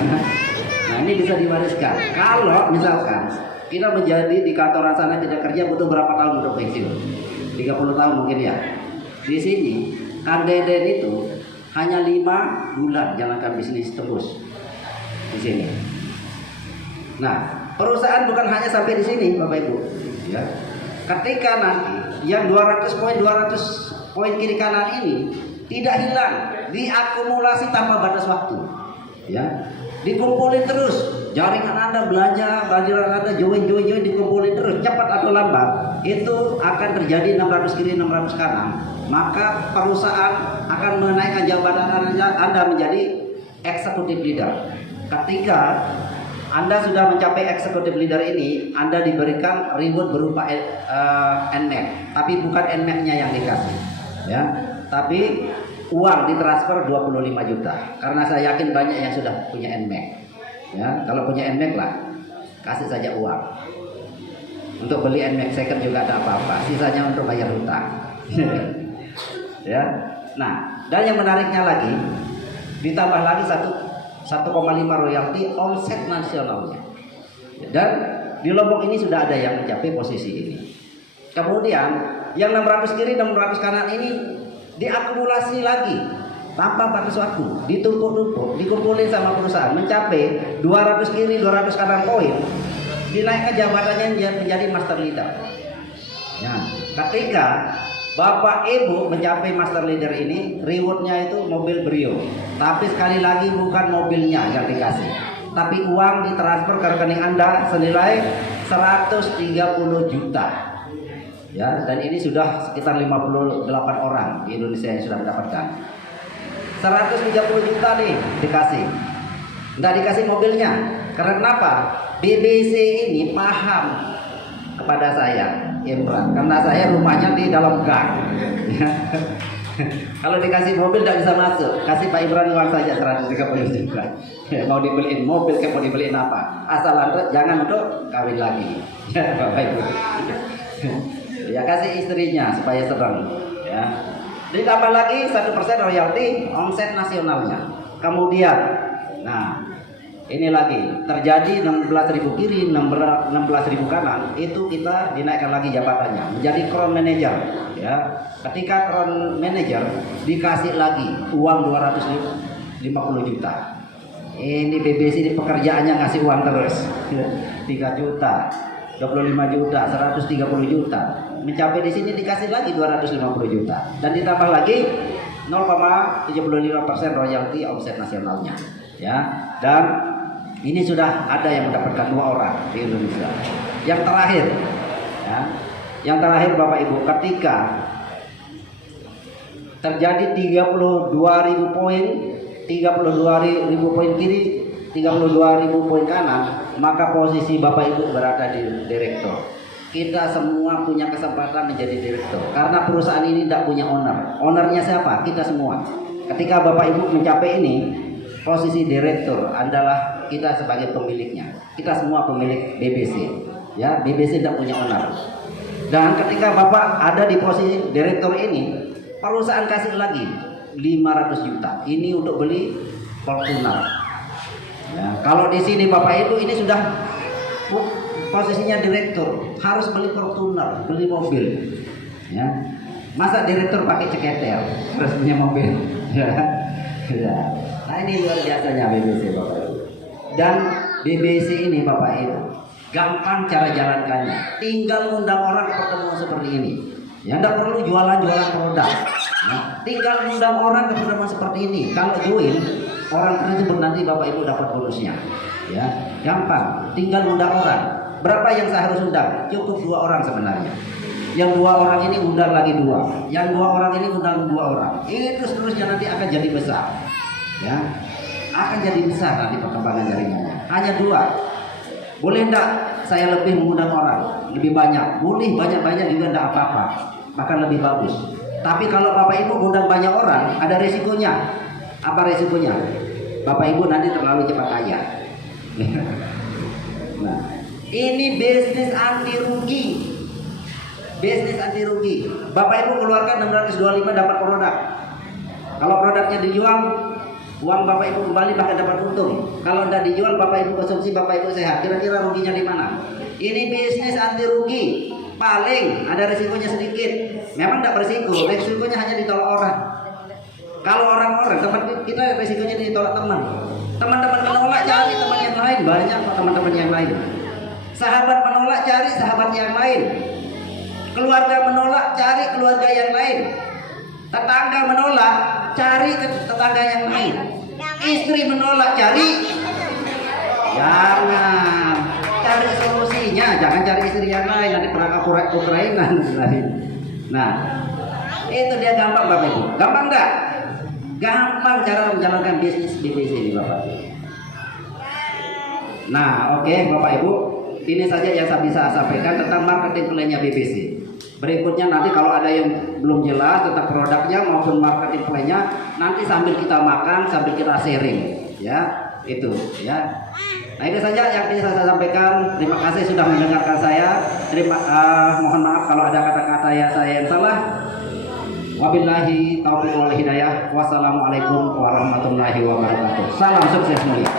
Nah, ini bisa diwariskan. Kalau misalkan kita menjadi di kantoran sana tidak kerja, butuh berapa tahun untuk pensiun? 30 tahun mungkin ya. Di sini Kang Deden itu hanya 5 bulan jalankan bisnis terus di sini. Nah, perusahaan bukan hanya sampai di sini, Bapak Ibu. Ya. Ketika nanti yang 200 poin kiri kanan ini tidak hilang, diakumulasi tanpa batas waktu. Ya. Dikumpulin terus. Jaringan Anda belanja, jaringan Anda join dikumpulin terus, cepat atau lambat itu akan terjadi 600 kiri 600 kanan. Maka perusahaan akan menaikkan jabatan Anda menjadi eksekutif leader. Ketika Anda sudah mencapai eksekutif leader ini, Anda diberikan reward berupa NMAX, tapi bukan NMAX-nya yang dikasih, ya, tapi uang ditransfer 25 juta. Karena saya yakin banyak yang sudah punya NMAX. Ya, kalau punya NMAX lah, kasih saja uang. Untuk beli NMAX second juga ada apa-apa, sisanya untuk bayar hutang. Ya. Nah, dan yang menariknya lagi, ditambah lagi 1,5 royalti omset nasionalnya. Dan di Lombok ini sudah ada yang mencapai posisi ini. Kemudian yang 600 kiri 600 kanan ini diakumulasi lagi tanpa batas waktu, ditumpuk-tumpuk, dikumpulin sama perusahaan, mencapai 200 kiri 200 kanan poin, dinaikkan jabatannya menjadi master leader. Ya, ketika Bapak Ibu mencapai master leader ini, rewardnya itu mobil Brio. Tapi sekali lagi bukan mobilnya yang dikasih, tapi uang ditransfer ke rekening Anda senilai 130 juta. Ya, dan ini sudah sekitar 58 orang di Indonesia yang sudah mendapatkan. 130 juta nih dikasih. Nggak dikasih mobilnya. Karena kenapa? BBC ini paham kepada saya, Imran, karena saya rumahnya di dalam gang. Kalau dikasih mobil tidak bisa masuk, kasih Pak Imran uang saja 130 juta. Mau dibeliin mobil, mau dibeliin apa? Asal Anda jangan untuk kawin lagi. Ya, Bapak Ibu. Ya, kasih istrinya supaya senang. Ya. Ditambah lagi 1% royalti omset nasionalnya. Kemudian, nah, ini lagi terjadi 16.000 kiri 16.000 kanan, itu kita dinaikkan lagi jabatannya menjadi crown manager. Ya, ketika crown manager dikasih lagi uang 250 juta. Ini BBC di pekerjaannya ngasih uang terus 3 juta, 25 juta, 130 juta. Mencapai di sini dikasih lagi 250 juta dan ditambah lagi 0,75% royalti omset nasionalnya. Ya, dan ini sudah ada yang mendapatkan 2 orang di Indonesia. Yang terakhir, ya, yang terakhir Bapak Ibu, ketika terjadi 32.000 poin, 32.000 poin kiri, 32.000 poin kanan, maka posisi Bapak Ibu berada di direktur. Kita semua punya kesempatan menjadi direktur karena perusahaan ini tidak punya owner. Ownernya siapa? Kita semua. Ketika Bapak Ibu mencapai ini, posisi direktur adalah kita sebagai pemiliknya. Kita semua pemilik BBC. Ya, BBC tidak punya owner. Dan ketika Bapak ada di posisi direktur ini, perusahaan kasih lagi 500 juta. Ini untuk beli Fortuner. Ya, kalau di sini Bapak Ibu ini sudah posisinya direktur, harus beli Fortuner, beli mobil. Ya. Masa direktur pakai ceketer, harus punya mobil. Ya. Ya. Nah, ini luar biasanya BBC Bapak Ibu. Dan BBC ini Bapak Ibu gampang cara jalankannya, tinggal undang orang ketemu seperti ini. Ya, tidak perlu jualan-jualan produk. Nah, tinggal undang orang ke pertemuan seperti ini. Kalau join, orang tersebut nanti Bapak Ibu dapat bonusnya. Ya, gampang. Tinggal undang orang. Berapa yang saya harus undang? Cukup 2 orang sebenarnya. Yang 2 orang ini undang lagi 2. Yang 2 orang ini undang 2 orang. Ini terus seterusnya nanti akan jadi besar. Ya, akan jadi besar nanti perkembangan jaringannya. Hanya 2. Boleh enggak saya lebih mengundang orang? Lebih banyak. Boleh banyak-banyak juga enggak apa-apa. Bahkan lebih bagus. Tapi kalau Bapak Ibu undang banyak orang, ada resikonya. Apa resikonya? Bapak Ibu nanti terlalu cepat kaya. Nah, ini bisnis anti rugi. Bisnis anti rugi. Bapak Ibu keluarkan 625 dapat produk. Kalau produknya dijual, uang Bapak Ibu kembali bahkan dapat untung. Kalau tidak dijual, Bapak Ibu konsumsi, Bapak Ibu sehat. Kira-kira ruginya di mana? Ini bisnis anti rugi. Paling ada resikonya sedikit. Memang tidak berisiko, resikonya hanya ditolak orang. Kalau orang-orang, teman kita resikonya ditolak teman. Teman-teman menolak, cari teman yang lain. Banyak kok teman-teman yang lain. Sahabat menolak, cari sahabat yang lain. Keluarga menolak, cari keluarga yang lain. Tetangga menolak, cari tetangga yang lain. Istri menolak, cari. Jangan cari solusinya, jangan cari istri yang lain, nanti perang Ukraina. Nah, itu dia gampang Bapak Ibu. Gampang enggak? Gampang cara menjalankan bisnis BBC ini Bapak Ibu. Nah, oke Bapak Ibu, ini saja yang saya bisa sampaikan tentang marketing plan-nya BBC. Berikutnya nanti kalau ada yang belum jelas tentang produknya maupun marketing plan-nya, nanti sambil kita makan, sambil kita sharing, ya. Itu ya. Nah, ini saja yang bisa saya sampaikan. Terima kasih sudah mendengarkan saya. Mohon maaf kalau ada kata-kata saya yang salah. Wabillahi taufiq wal hidayah. Wassalamualaikum warahmatullahi wabarakatuh. Salam sukses mulia.